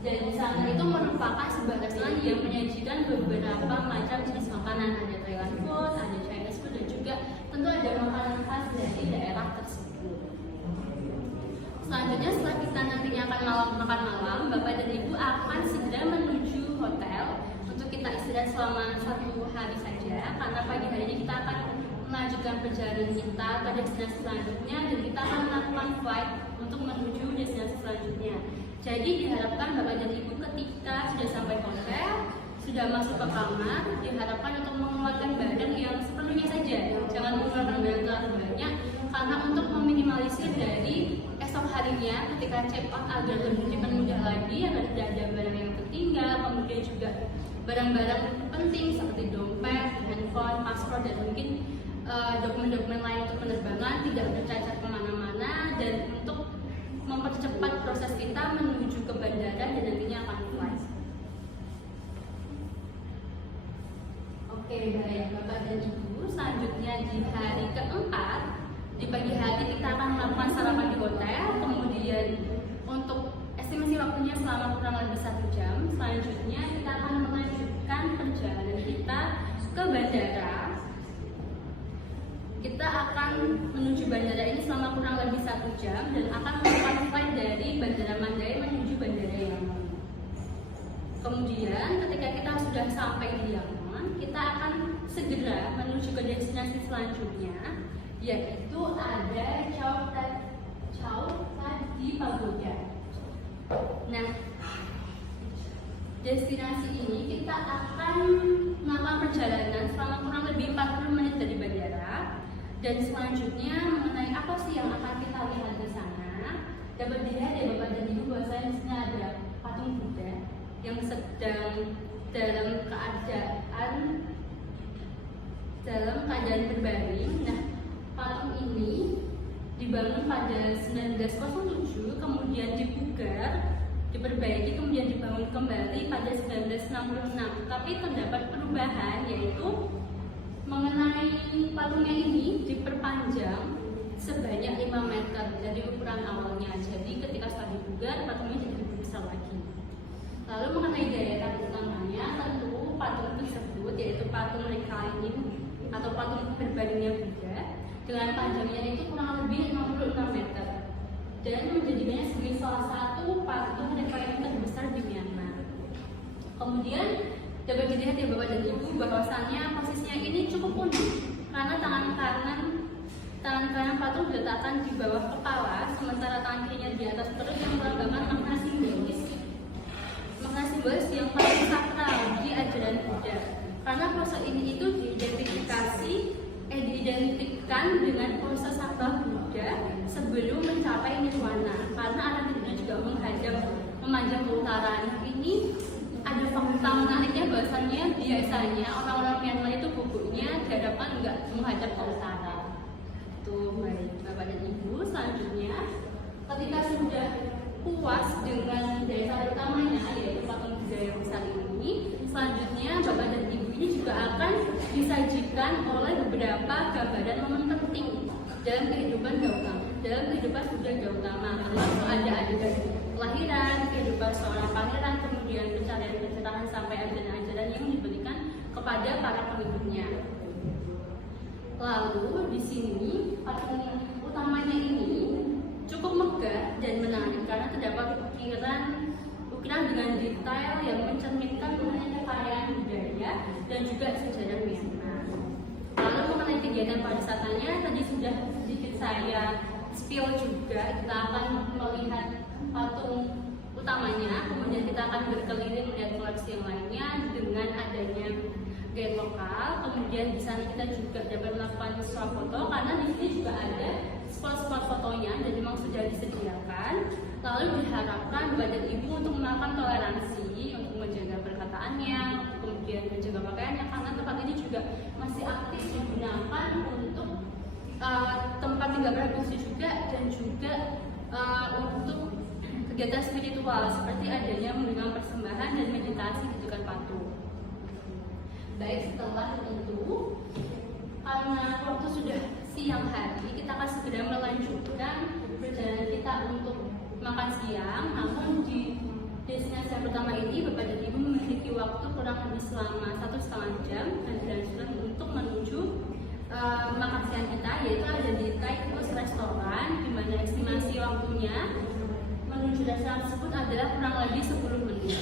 Dan di sana itu merupakan sebuah restoran yang menyajikan beberapa macam jenis makanan, ada Thailand food, ada Chinese food, dan juga tentu ada makanan khas dari daerah tersebut. Selanjutnya setelah kita nantinya akan makan malam, Bapak dan Ibu akan segera menuju hotel untuk kita istirahat selama 1 hari saja, karena pagi hari ini kita akan melanjutkan perjalanan kita ke destinasi selanjutnya, dan kita akan melakukan flight untuk menuju destinasi selanjutnya. Jadi diharapkan Bapak dan Ibu ketika sudah sampai hotel, sudah masuk ke kamar, diharapkan untuk mengeluarkan barang yang seperlunya saja, jangan mengeluarkan barang terlalu banyak, karena untuk meminimalisir dari esok harinya ketika check out agar lebih mudah lagi, agar tidak ada barang yang tertinggal, kemudian juga barang-barang penting seperti dompet, handphone, paspor, dan mungkin dokumen-dokumen lain untuk penerbangan tidak bercacar kemana-mana, dan untuk mempercepat proses kita menuju ke bandara dan nantinya akan flight. Oke, baik Bapak dan Ibu, selanjutnya di hari keempat, di pagi hari kita akan melakukan sarapan di hotel, kemudian untuk estimasi waktunya selama kurang lebih 1 jam. Selanjutnya kita akan melanjutkan perjalanan kita ke bandara. Kita akan menuju bandara ini selama kurang lebih 1 jam dan akan melakukan flight dari Bandara Mandai menuju Bandara Yangon. Kemudian ketika kita sudah sampai di Yangon, kita akan segera menuju ke destinasi selanjutnya, yaitu ada Chao Tadi Pagoda. Nah, destinasi ini kita akan melakukan perjalanan selama kurang lebih 40 menit dari bandara. Dan selanjutnya mengenai apa sih yang akan kita lihat di sana, dapat dilihat ya Bapak dan Ibu bahwasanya di sini ada patung Buddha yang sedang dalam keadaan berbaring. Nah, patung ini dibangun pada 1907, kemudian dipugar, diperbaiki, kemudian dibangun kembali pada 1966. Tapi terdapat perubahan, yaitu mengenai patungnya ini diperpanjang sebanyak 5 meter dari ukuran awalnya. Jadi ketika setelah dipugar, patungnya jadi lebih besar lagi. Lalu mengenai daya tarik utamanya, tentu patung tersebut yaitu patung reclining atau patung berbaringnya Buddha dengan panjangnya itu kurang lebih 66 meter dan menjadikannya sebagai salah satu patung reclining terbesar di Myanmar. Kemudian dapat dilihat ya Bapak dan Ibu bahwasannya posisinya ini cukup unik karena tangan kanan patung diletakkan di bawah kepala, sementara tangan kirinya di atas perut yang melambangkan makna simbolis yang paling sakral di ajaran Buddha. Karena pose ini itu diidentikan dengan pose sakral Buddha sebelum mencapai nirwana, karena arah hidupnya juga memanjang ke utara. Nah, ini ada fakta menariknya bahwasannya biasanya orang-orang Myanmar itu bubuknya diharapkan enggak menghadap ke utara. Tuh, baik Bapak dan Ibu, selanjutnya ketika sudah puas dengan daya tarik utamanya yaitu patung Buddha yang besar ini, selanjutnya Bapak dan Ibu ini juga akan disajikan oleh beberapa gambaran momen penting dalam kehidupan Buddha Gautama. Termasuk ada adegan kelahiran, kehidupan seorang pangeran, kemudian pencarian sampai ajaran-ajaran yang diberikan kepada para pengikutnya. Lalu di sini patung utamanya ini cukup megah dan menarik karena terdapat ukiran dengan detail yang mencerminkan mengenai kekayaan budaya dan juga sejarah Myanmar. Lalu mengenai kegiatan pariwisatanya tadi sudah sedikit saya spill juga. Kita akan melihat patung utamanya, kemudian kita akan berkeliling melihat koleksi yang lainnya dengan adanya guide lokal. Kemudian di sana kita juga dapat melakukan swafoto karena di sini juga ada spot-spot fotonya dan memang sudah disediakan. Lalu diharapkan Bapak Ibu untuk melakukan toleransi untuk menjaga perkataannya, kemudian menjaga pakaiannya karena tempat ini juga masih aktif digunakan untuk tempat tinggal beragama juga dan juga untuk kegiatan spiritual seperti adanya memberikan persembahan dan meditasi di dekat patung. Baik, setelah itu karena waktu sudah siang hari, kita akan segera melanjutkan perjalanan kita untuk makan siang. Namun di destinasi yang pertama ini Bapak dan Ibu memiliki waktu kurang lebih selama 1,5 jam dan dilanjutkan untuk menuju makan siang kita, yaitu ada di Thai Coast Restoran, di mana estimasi waktunya menuju restoran tersebut adalah kurang lebih 10 menit.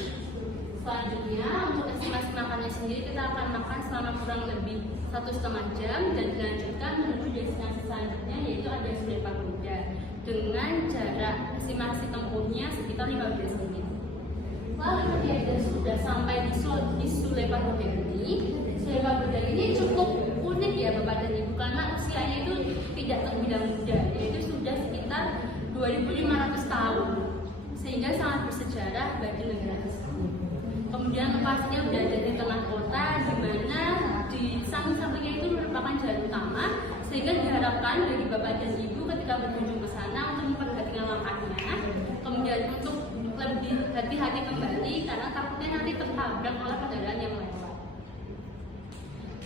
Selanjutnya untuk estimasi makannya sendiri kita akan makan selama kurang lebih 1,5 jam dan dilanjutkan menuju destinasi selanjutnya, yaitu ada Sule Pagoda dengan jarak estimasi tempuhnya sekitar 15 menit. Lalu ketika sudah sampai di Sule Pagoda ini cukup unik ya Bapak dan Ibu karena usianya itu tidak terbilang muda, yaitu sudah sekitar 2.500 tahun sehingga sangat bersejarah bagi negara tersebut. Kemudian lokasinya berada di tengah kota, di mana di samping-sampingnya itu merupakan jalan utama, sehingga diharapkan dari Bapak dan Ibu ketika berkunjung ke sana untuk memperhatikan langkahnya, kemudian untuk lebih hati-hati kembali karena takutnya nanti tertabrak oleh kendaraan yang lewat.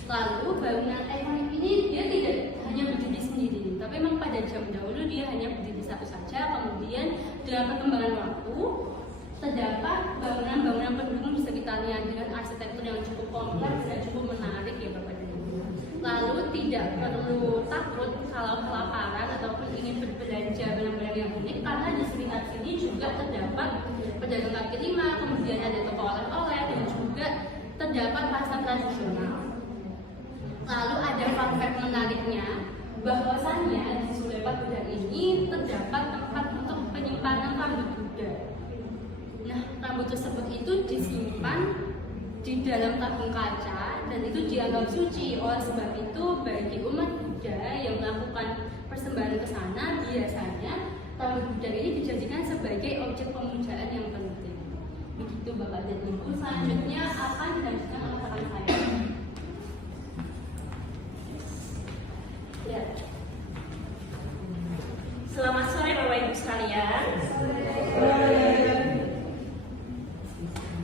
Lalu bangunan ikonik ini dia tidak hanya berdiri sendiri, tapi memang pada jam dahulu dia hanya berdiri satu saja. Kemudian dengan perkembangan waktu terdapat bangunan-bangunan pendukung di sekitarnya dengan arsitektur yang cukup kompleks dan cukup menarik ya Bapak dan Ibu. Lalu tidak perlu takut kalau kelaparan ataupun ingin berbelanja barang-barang yang unik karena di sekitar sini juga terdapat pedagang kaki lima, kemudian ada toko oleh-oleh dan juga terdapat pasar tradisional. Lalu ada fun fact menariknya bahwasannya di Sule Pagoda ini terdapat tempat untuk penyimpanan rambut Buddha. Nah, rambut tersebut itu disimpan di dalam tabung kaca dan itu dianggap suci. Oleh sebab itu bagi umat Buddha yang melakukan persembahan ke sana biasanya rambut Buddha ini dijadikan sebagai objek pemujaan yang penting. Begitu Bapak dan Ibu. Selanjutnya akan dilanjutkan oleh rekan saya. Ya. Selamat sore Bapak Ibu sekalian.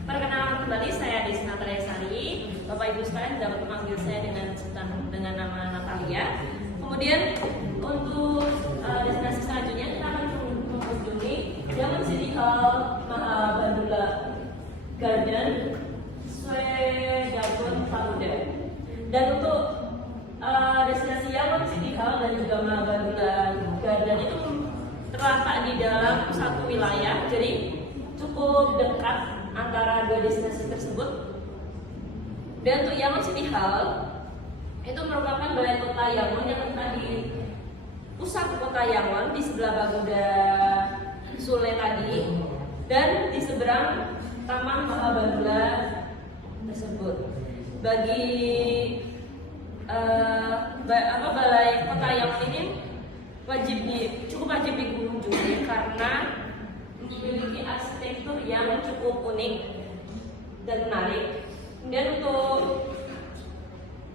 Perkenalan kembali, saya Desi Natalia Sari. Bapak Ibu sekalian dapat memanggil saya dengan nama Natalia. Kemudian untuk destinasi selanjutnya kita akan mengunjungi Yangon City Hall, Mahabandula Garden, Sule Pagoda. Dan untuk destinasi Yangon City Hall dan juga Mahabandula Garden itu terletak di dalam satu wilayah, jadi cukup dekat antara dua destinasi tersebut. Dan untuk Yangon City Hall itu merupakan balai kota Yangon yang terletak di pusat kota Yangon di sebelah pagoda Sule tadi dan di seberang Taman Mahabandula tersebut. Bagi balai kota Yangon ini cukup wajib dikunjungi karena memiliki arsitektur yang cukup unik dan menarik. Dan untuk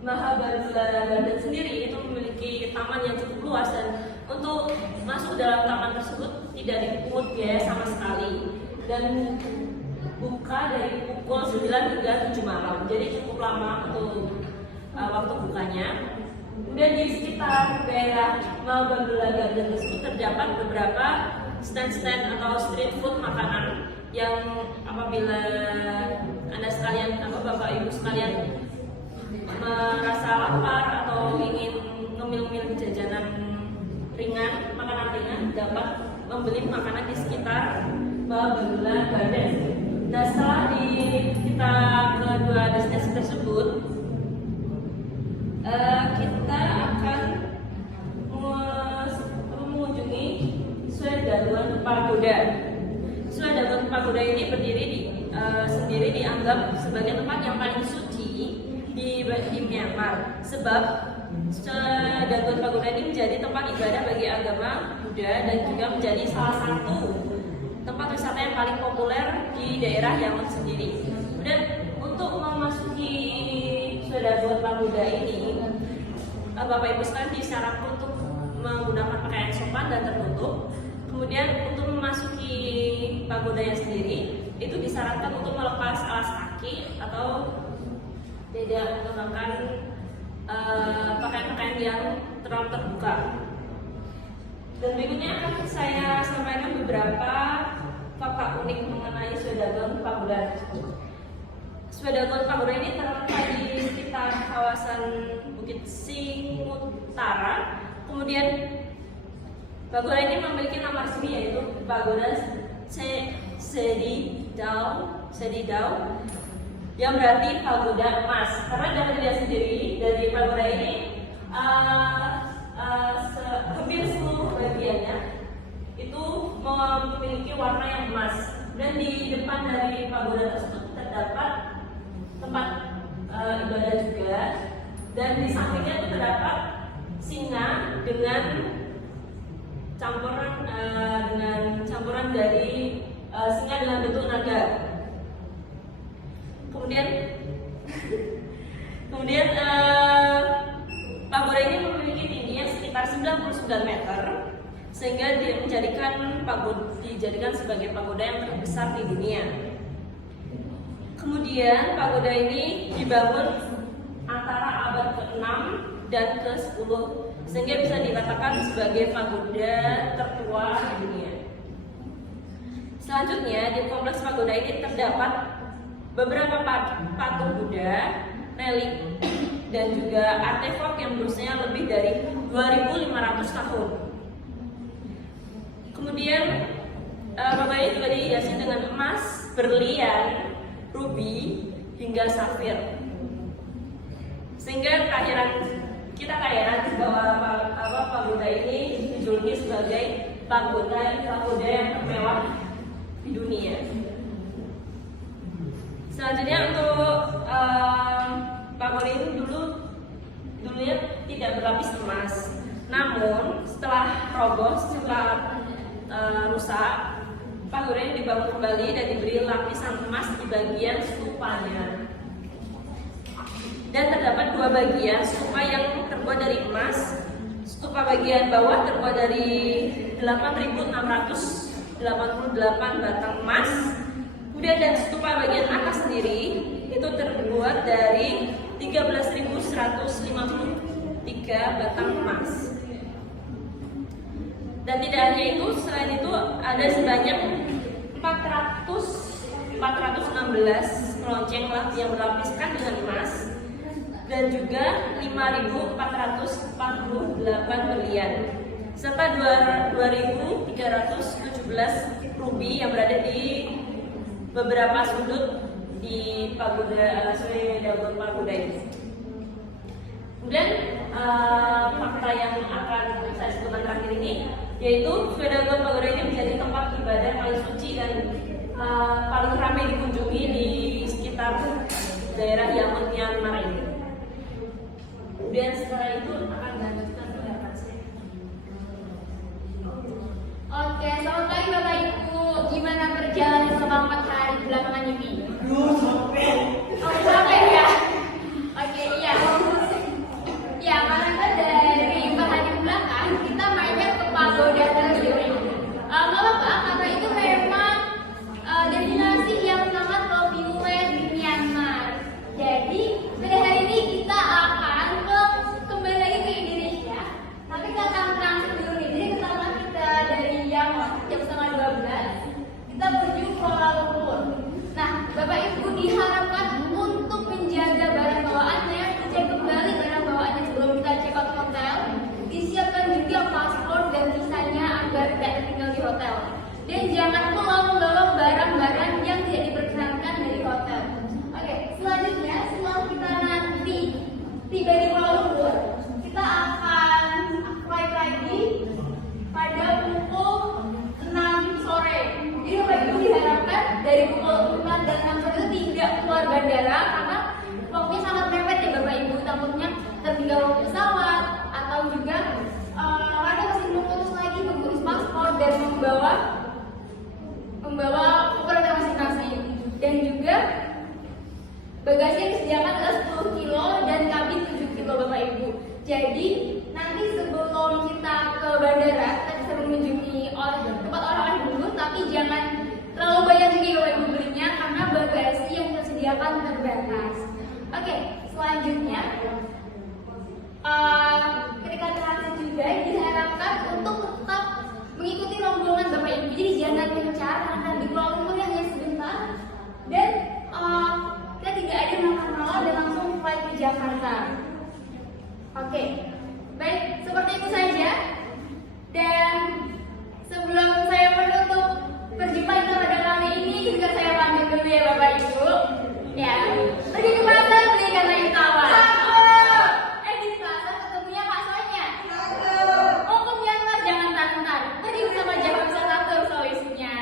Mahabandula Garden sendiri itu memiliki taman yang cukup luas dan untuk masuk dalam taman tersebut tidak dipungut biaya sama sekali dan buka dari pukul 9 hingga 7 malam, jadi cukup lama untuk waktu bukanya. Kemudian di sekitar daerah Mahabandula Garden tersebut terdapat beberapa stand-stand atau street food makanan yang apabila Anda sekalian atau Bapak Ibu sekalian merasa lapar atau ingin ngemil-ngemil jajanan ringan, makanan ringan, dapat membeli makanan di sekitar Bangladesh. Nah, setelah kita kedua destinasi tersebut, kita akan mengunjungi Swedagon Pagoda. Swedagon Pagoda ini sendiri dianggap sebagai tempat yang paling suci di Myanmar, sebab Swedagon Pagoda ini menjadi tempat ibadah bagi agama Buddha dan juga menjadi salah satu tempat wisata yang paling populer di daerah Yangon sendiri. Dan untuk memasuki Swedagon Pagoda ini, Bapak Ibu sekalian disarankan untuk menggunakan pakaian sopan dan tertutup. Kemudian untuk memasuki pagodanya sendiri, itu disarankan untuk melepas alas kaki atau tidak menggunakan pakaian-pakaian yang terlalu terbuka. Dan berikutnya akan saya sampaikan beberapa fakta unik mengenai Swedagon Pagoda. Swedagon Pagoda ini terletak di sekitar kawasan Bukit Singutara. Kemudian pagoda ini memiliki nama resmi yaitu Pagoda Sedidao yang berarti pagoda emas. Karena dapat dilihat sendiri dari pagoda ini hampir seluruh bagiannya itu memiliki warna yang emas. Dan di depan dari pagoda tersebut terdapat tempat ibadah juga, dan di sampingnya itu terdapat singa dengan campuran dari singa dengan bentuk naga. Kemudian pagoda ini memiliki tingginya sekitar 99 meter, sehingga dia dijadikan sebagai pagoda yang terbesar di dunia. Kemudian pagoda ini dibangun antara abad ke-6 dan ke-10, sehingga bisa dikatakan sebagai pagoda tertua di dunia. Selanjutnya, di kompleks pagoda ini terdapat beberapa patung Buddha, relik, dan juga artefak yang berusia lebih dari 2.500 tahun. Kemudian pagoda ini juga dihiasi dengan emas, berlian, rubi, hingga safir. Sehingga kita keheranan bahwa pagoda ini dijuluki sebagai pagoda yang termewah di dunia. Selanjutnya untuk pagoda ini dulunya tidak berlapis emas. Namun setelah roboh, setelah rusak, pagoda ini dibangun kembali dan diberi lapisan emas di bagian stupanya. Dan terdapat dua bagian stupa yang terbuat dari emas. Stupa bagian bawah terbuat dari 8.688 batang emas. Kemudian dan stupa bagian atas sendiri itu terbuat dari 13.153 batang emas. Dan tidak hanya itu, selain itu ada sebanyak 416 lonceng yang berlapiskan dengan emas, dan juga 5.448 berlian, serta 2.317 rubi yang berada di beberapa sudut di pagoda Swedagon Pagoda ini. Kemudian fakta yang akan saya sebutkan terakhir ini, yaitu Swedagon Pagoda ini menjadi tempat ibadah paling suci dan paling ramai dikunjungi di sekitar daerah Yangon Myanmar ini. Kemudian setelah itu akan dilanjutkan pendapat saya. Oke, selamat pagi Bapak Ibu. Gimana perjalanan selama 4 hari belakangan ini? Capek ya? Oke, iya. Ya, karena dari 4 hari belakang kita mainnya ke pagoda terus. Nggak apa-apa, karena itu memang destinasi yang sangat populer di Myanmar. Jadi pada hari ini kita akan kembali lagi ke Indonesia, tapi kita akan transit dulu nih. Jadi setelah kita dari Yangon jam 11:30, kita menuju Kuala Lumpur. Nah, Bapak Ibu diharapkan disediakan adalah 10 kilo dan kabin 7 kilo Bapak Ibu. Jadi nanti sebelum kita ke bandara kita bisa mengunjungi tempat olahraga dulu, tapi jangan terlalu banyak juga Bapak Ibu belinya karena bagasi yang tersediakan terbatas. Oke, selanjutnya ketika transit juga diharapkan untuk tetap mengikuti rombongan Bapak Ibu. Jadi jangan gencar karena di Kuala Lumpur hanya sebentar dan kita tidak ada makan malam dan langsung flight ke Jakarta. Oke, baik, seperti itu saja. Dan sebelum saya menutup perjumpaan kita pada kali ini, juga saya pamit dulu ya Bapak Ibu. Ya, pergi ke pasar beli ikan yang tawar. Di pasar ketemunya Kak Sonya. Oh, ke Myanmar jangan tar-tar. Pergi bersama Jawa Wisata Tour Sulawesinya.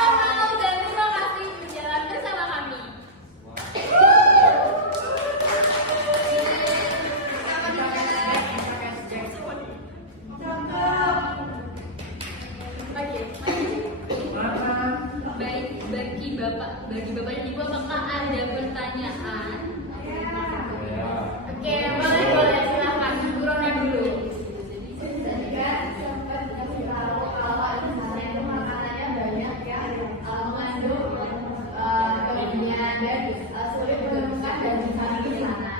Mau dan terima kasih berjalan bersama kami. Bagi Bapak dan Ibu, apakah ada pertanyaan? Oke, boleh silakan Bu Rona dulu. Tadi kan sempat ngasih tahu kalau misalnya itu makanannya banyak ya, mengandung kelebihan dan sulit menemukan dan dicari di sana.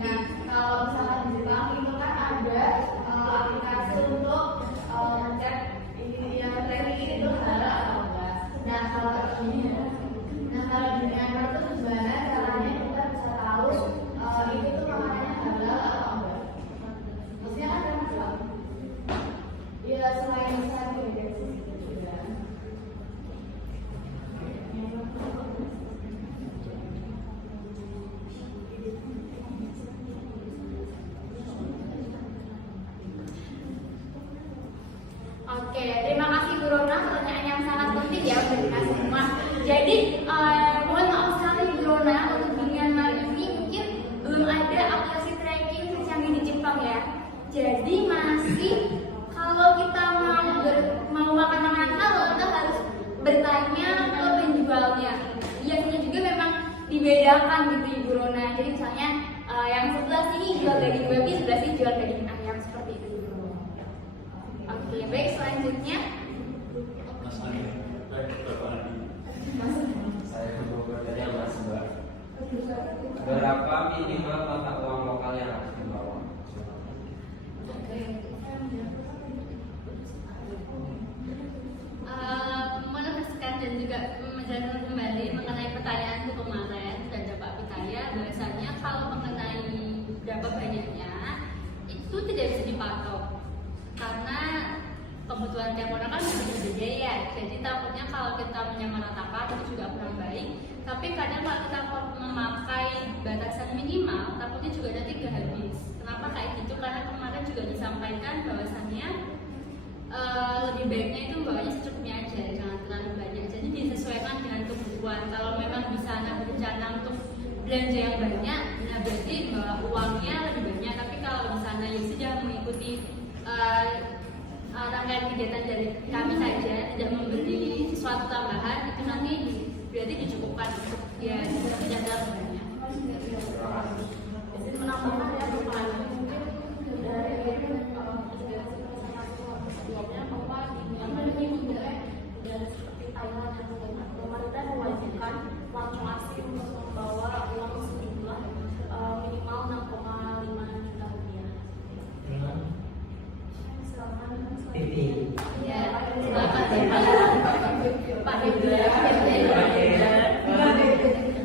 Nah, kalau misalkan di Jepang itu kan ada aplikasi untuk ngecek ini yang tracking itu halal atau enggak. Nah, kalau di Myanmar itu gimana caranya kita bisa tahu itu tuh makanannya halal atau enggak? Maksudnya kan ada ya selain satu ya. Oke, terima kasih Bu Rona, pertanyaan yang sangat penting ya untuk kita semua. Jadi mohon maaf sekali Bu Rona, untuk di Myanmar ini mungkin belum ada aplikasi tracking secanggih di Jepang ya. Jadi masih kalau kita mau makan makanan halal kita harus bertanya ke penjualnya. Biasanya juga memang dibedakan gitu Ibu Rona. Jadi misalnya yang sebelah sini jual daging babi, sebelah sini jual daging ayam, seperti itu. Oke, baik, selanjutnya Mas Andi, baik Bapak Andi. Saya mencoba dari Mas Mbak. Berapa minimal mata uang lokal yang harus dibawa? Menegaskan dan juga menjelaskan kembali mengenai pertanyaan itu kemarin dan Pak Pitaya, bahwasanya kalau mengenai berapa banyaknya itu tidak bisa dipatok karena kebutuhan tiap orang kan berbeda ya. Jadi takutnya kalau kita menyamaratakan itu juga kurang baik. Tapi kadang kalau kita memakai batasan minimal, takutnya juga nanti gak habis. Kenapa kayak gitu? Karena kemarin juga disampaikan bahwasannya lebih baiknya itu bawanya secukupnya aja, jangan terlalu banyak. Jadi disesuaikan dengan kebutuhan. Kalau memang di sana berencana untuk belanja yang banyak, nah berarti bawa uangnya lebih banyak. Tapi kalau di sana ya sudah mengikuti rangkaian kegiatan dari kami saja, tidak membeli sesuatu tambahan, itu nanti berarti dicukupkan untuk ya tidak terlalu banyak. Menambahkan ya bukan mungkin dari sebelumnya bahwa di Myanmar ini sebenarnya dari seperti Thailand dan pemerintah mewajibkan pelaku asing untuk membawa uang sejumlah minimal 6,5 juta rupiah. Ya, silakan Pak Hidra.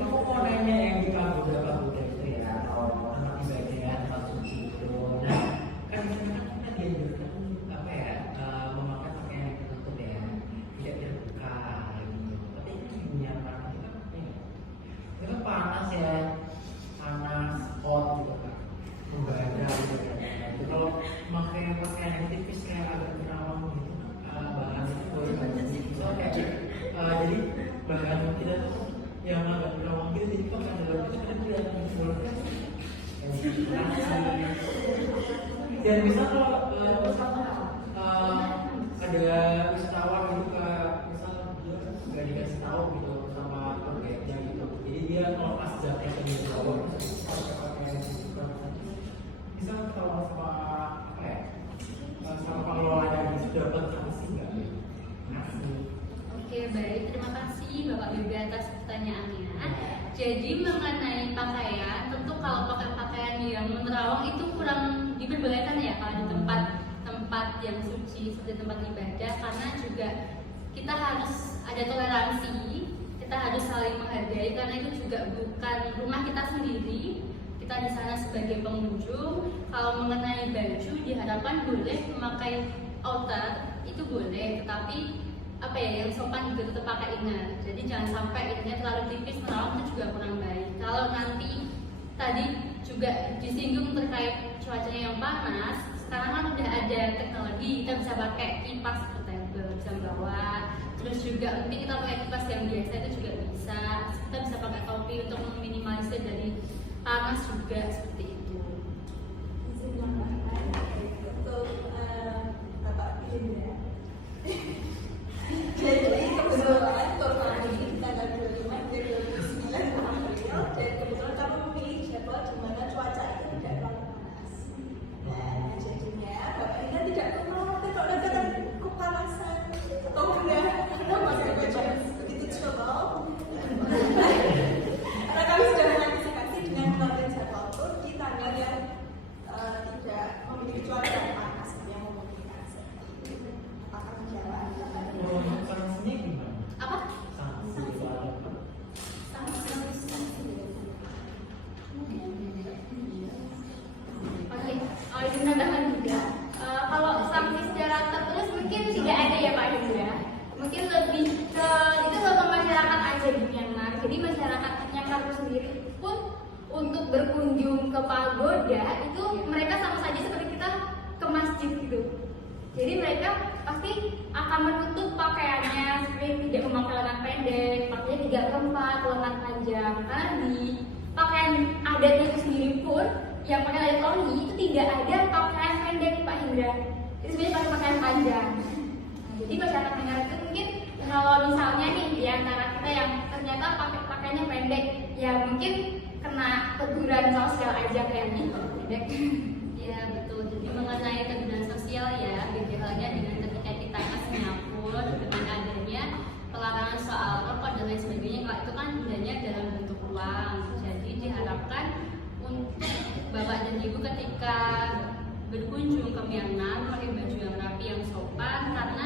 Aku mau nanya yang di kampung beberapa bulan itu ya, tentang ibadah tempat suci itu. Nah, kan kita dianjurkan apa ya, memakai pakaian yang tertutup ya, tidak terbuka gitu. Tapi punya panas itu kan panas ya, panas, hot gitu kan, membara gitu kan. Kalau memakai pakaian yang tipis kayak agak terawang gitu, bahan itu banyak sih. So kayak jadi bahan kita tuh yang agak terawang gitu, jadi kalau ada dalam itu kan kelihatan full dan bisa kalau ada wisatawan gitu misal dia nggak dikasih tahu gitu sama Bapak Yuda atas pertanyaannya. Jadi mengenai pakaian, tentu kalau pakai pakaian yang menerawang itu kurang diperbolehkan ya kalau di tempat yang suci seperti tempat ibadah, karena juga kita harus ada toleransi, kita harus saling menghargai karena itu juga bukan rumah kita sendiri. Kita di sana sebagai pengunjung. Kalau mengenai baju diharapkan boleh memakai outer itu boleh, tetapi apa ya, yang sopan juga tetap pakai inner. Jadi jangan sampai innernya terlalu tipis merawang, itu juga kurang baik. Kalau nanti tadi juga disinggung terkait cuacanya yang panas, sekarang kan udah ada teknologi, kita bisa pakai kipas portable, bisa bawa. Terus juga mungkin kita pakai kipas yang biasa itu juga bisa. Kita bisa pakai topi untuk meminimalisir dari panas juga, seperti itu. Izin menambahkan untuk Bapak Indra. Jadi kebetulan korban ini tanggal 25 hingga 29 April, dan kebetulan kamu memilih jadwal di mana cuaca itu tidak terlalu panas. Dan jadinya Bapak Indra tidak perlu khawatir kalau nanti akan kepanasan atau enggak, karena masih begitu coba. Karena kami sudah mengantisipasi dengan mengambil jadwal itu di tanggal yang tidak memiliki cuaca yang panas yang memungkinkan. Akan menjalani. Sanksinya gimana? Apa? Sanksi soal apa? Oke, izin menambahkan juga, kalau sanksi secara tertulis mungkin tidak ada ya Pak Hendra. Mungkin lebih ke itu ke masyarakat aja di Myanmar. Jadi masyarakat Myanmar itu sendiri pun untuk berkunjung ke pagoda itu mereka sama saja seperti kita ke masjid gitu. Jadi mereka pasti akan menutup pakaiannya seperti tidak memakai lengan pendek, pakainya 3 lempat, lengan panjang. Karena di pakaian adatnya itu sendiri pun yang pakai dari longi itu tidak ada pakaian pendek Pak Hendra. Itu sebenarnya pakai pakaian panjang. Nah, jadi masyarakat Myanmar itu mungkin kalau misalnya nih di antara kita yang ternyata pakaiannya pendek, ya mungkin kena teguran sosial aja kayak gitu pendek. Ya betul. Jadi mengenai teguran sosial ya, beda halnya dengan ketika kita ke Singapura dengan adanya pelarangan soal rokok dan lain sebagainya. Kalau itu kan adanya dalam bentuk uang. Jadi diharapkan untuk Bapak dan Ibu ketika berkunjung ke Myanmar pakai baju yang rapi, yang sopan, karena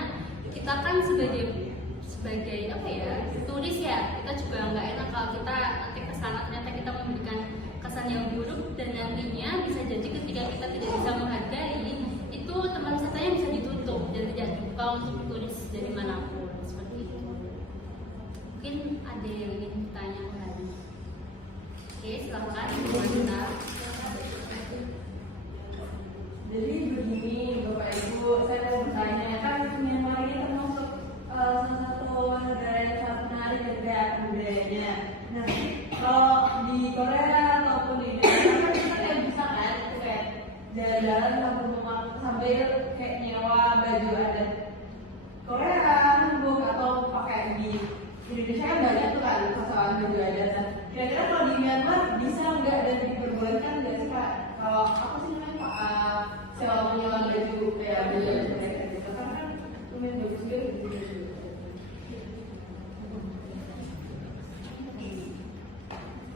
kita kan sebagai apa ya, turis ya, kita juga nggak enak kalau kita nanti kesana ternyata kita memberikan kesan yang buruk, dan nantinya bisa jadi ketika kita tidak bisa menghargai itu tempat wisatanya bisa ditutup dan tidak dibuka untuk turis dari manapun, seperti itu. Mungkin ada yang ingin ditanyakan lagi. Oke, silakan Ibu Wanita. Jadi begini Bapak Ibu, saya mau bertanya, kan Myanmar ini termasuk salah satu negara yang sangat menarik dari gaya budayanya. Nah, kalau di Korea ataupun di Indonesia kan kita kayak bisa kan, kayak jalan-jalan sambil kayak nyewa baju adat Korea, hanbok, atau pakai di Indonesia kan banyak tuh kan soal baju adat. Nah, kira-kira kalau di Myanmar bisa nggak dan diperbolehkan nggak sih Kak? Kalau apa sih namanya Pak? Sewa menyewa baju kayak baju mereka gitu, karena kan lumayan bagus juga gitu.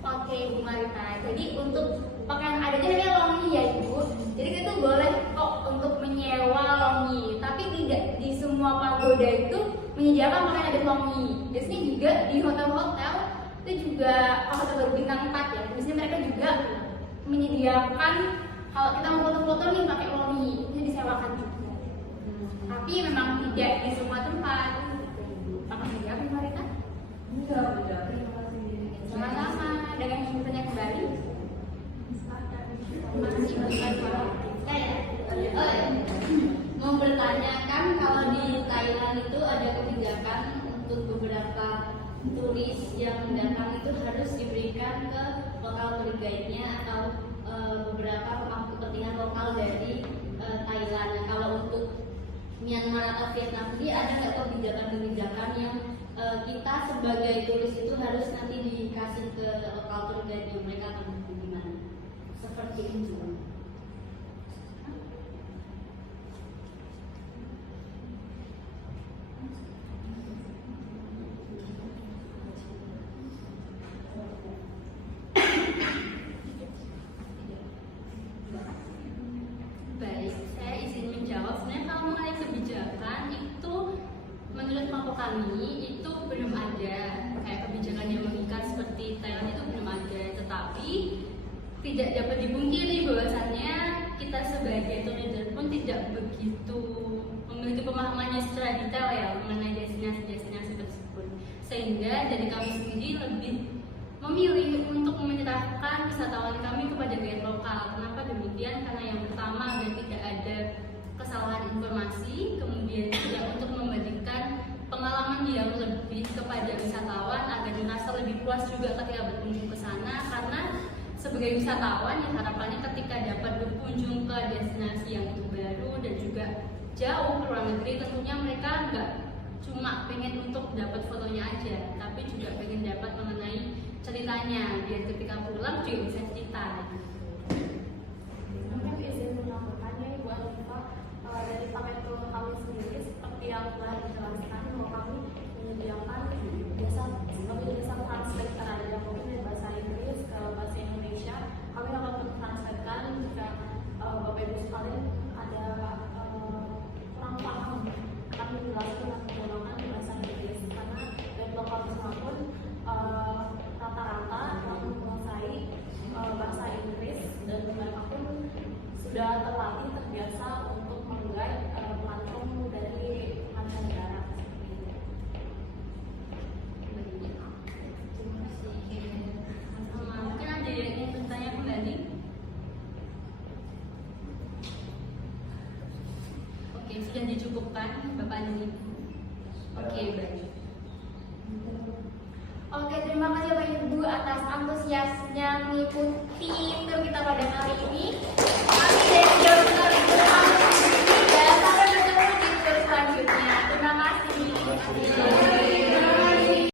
Oke Bu Marita, jadi untuk pakaian adatnya namanya longi ya Ibu. Jadi itu boleh kok untuk menyewa longi, tapi tidak di semua pagoda itu menyediakan pakaian adat longi. Di sini juga di hotel-hotel itu juga hotel berbintang 4 ya. Di sini mereka juga menyediakan kalau kita mau foto-foto nih pakai longi itu disewakan juga. Tapi memang tidak di semua tempat. Apa saja Bu Marita? Enggak, udah. Terima kasih. Sama-sama, dengan bertanya kembali. Masih bertanya. Mau bertanyakan kalau di Thailand itu ada kebijakan untuk beberapa turis yang datang itu harus diberikan ke lokal tour guide-nya atau beberapa pemangku kepentingan lokal dari Thailand. Nah, kalau untuk Myanmar atau Vietnam sendiri ada nggak kebijakan-kebijakan yang kita sebagai turis itu harus nanti dikasih ke lokal tour guide-nya mereka atau gimana? Seperti itu. tidak dapat dipungkiri bahwasannya kita sebagai tour leader pun tidak begitu memiliki pemahaman yang secara detail ya mengenai destinasi-destinasi tersebut, sehingga dari kami sendiri lebih memilih untuk menyerahkan wisatawan kami kepada guide lokal. Kenapa demikian? Karena yang pertama agar tidak ada kesalahan informasi, kemudian juga untuk memberikan pengalaman yang lebih kepada wisatawan agar merasa lebih puas juga ketika berkunjung ke sana, karena sebagai wisatawan yang harapannya ketika dapat berkunjung ke destinasi yang itu baru dan juga jauh ke luar negeri, tentunya mereka nggak cuma pengen untuk dapat fotonya aja, tapi juga pengen dapat mengenai ceritanya biar ketika pulang juga bisa cerita. Mungkin izin menambahkannya Ibu Alifa, dari paket tour kami sendiri seperti yang telah dijelaskan bahwa kami menyediakan jasa translator ada mungkin dari bahasa Inggris ke bahasa Indonesia. Kami dapat mentranslatekan jika Bapak Ibu sekalian ada kurang paham, kami menjelaskan dan menggunakan bahasa Inggris karena dari lokal semua pun rata-rata yang menguasai bahasa Inggris dan mereka pun sudah terlatih terbiasa untuk menggait pengunjung dari mancanegara. Mungkin ada yang ingin bertanya kembali? Oke, sudah dicukupkan Bapak dan Ibu. Oke, baik. Oke, terima kasih Bapak Ibu atas antusiasnya mengikuti tur kita pada kali ini. Kami dari Jawa Tengah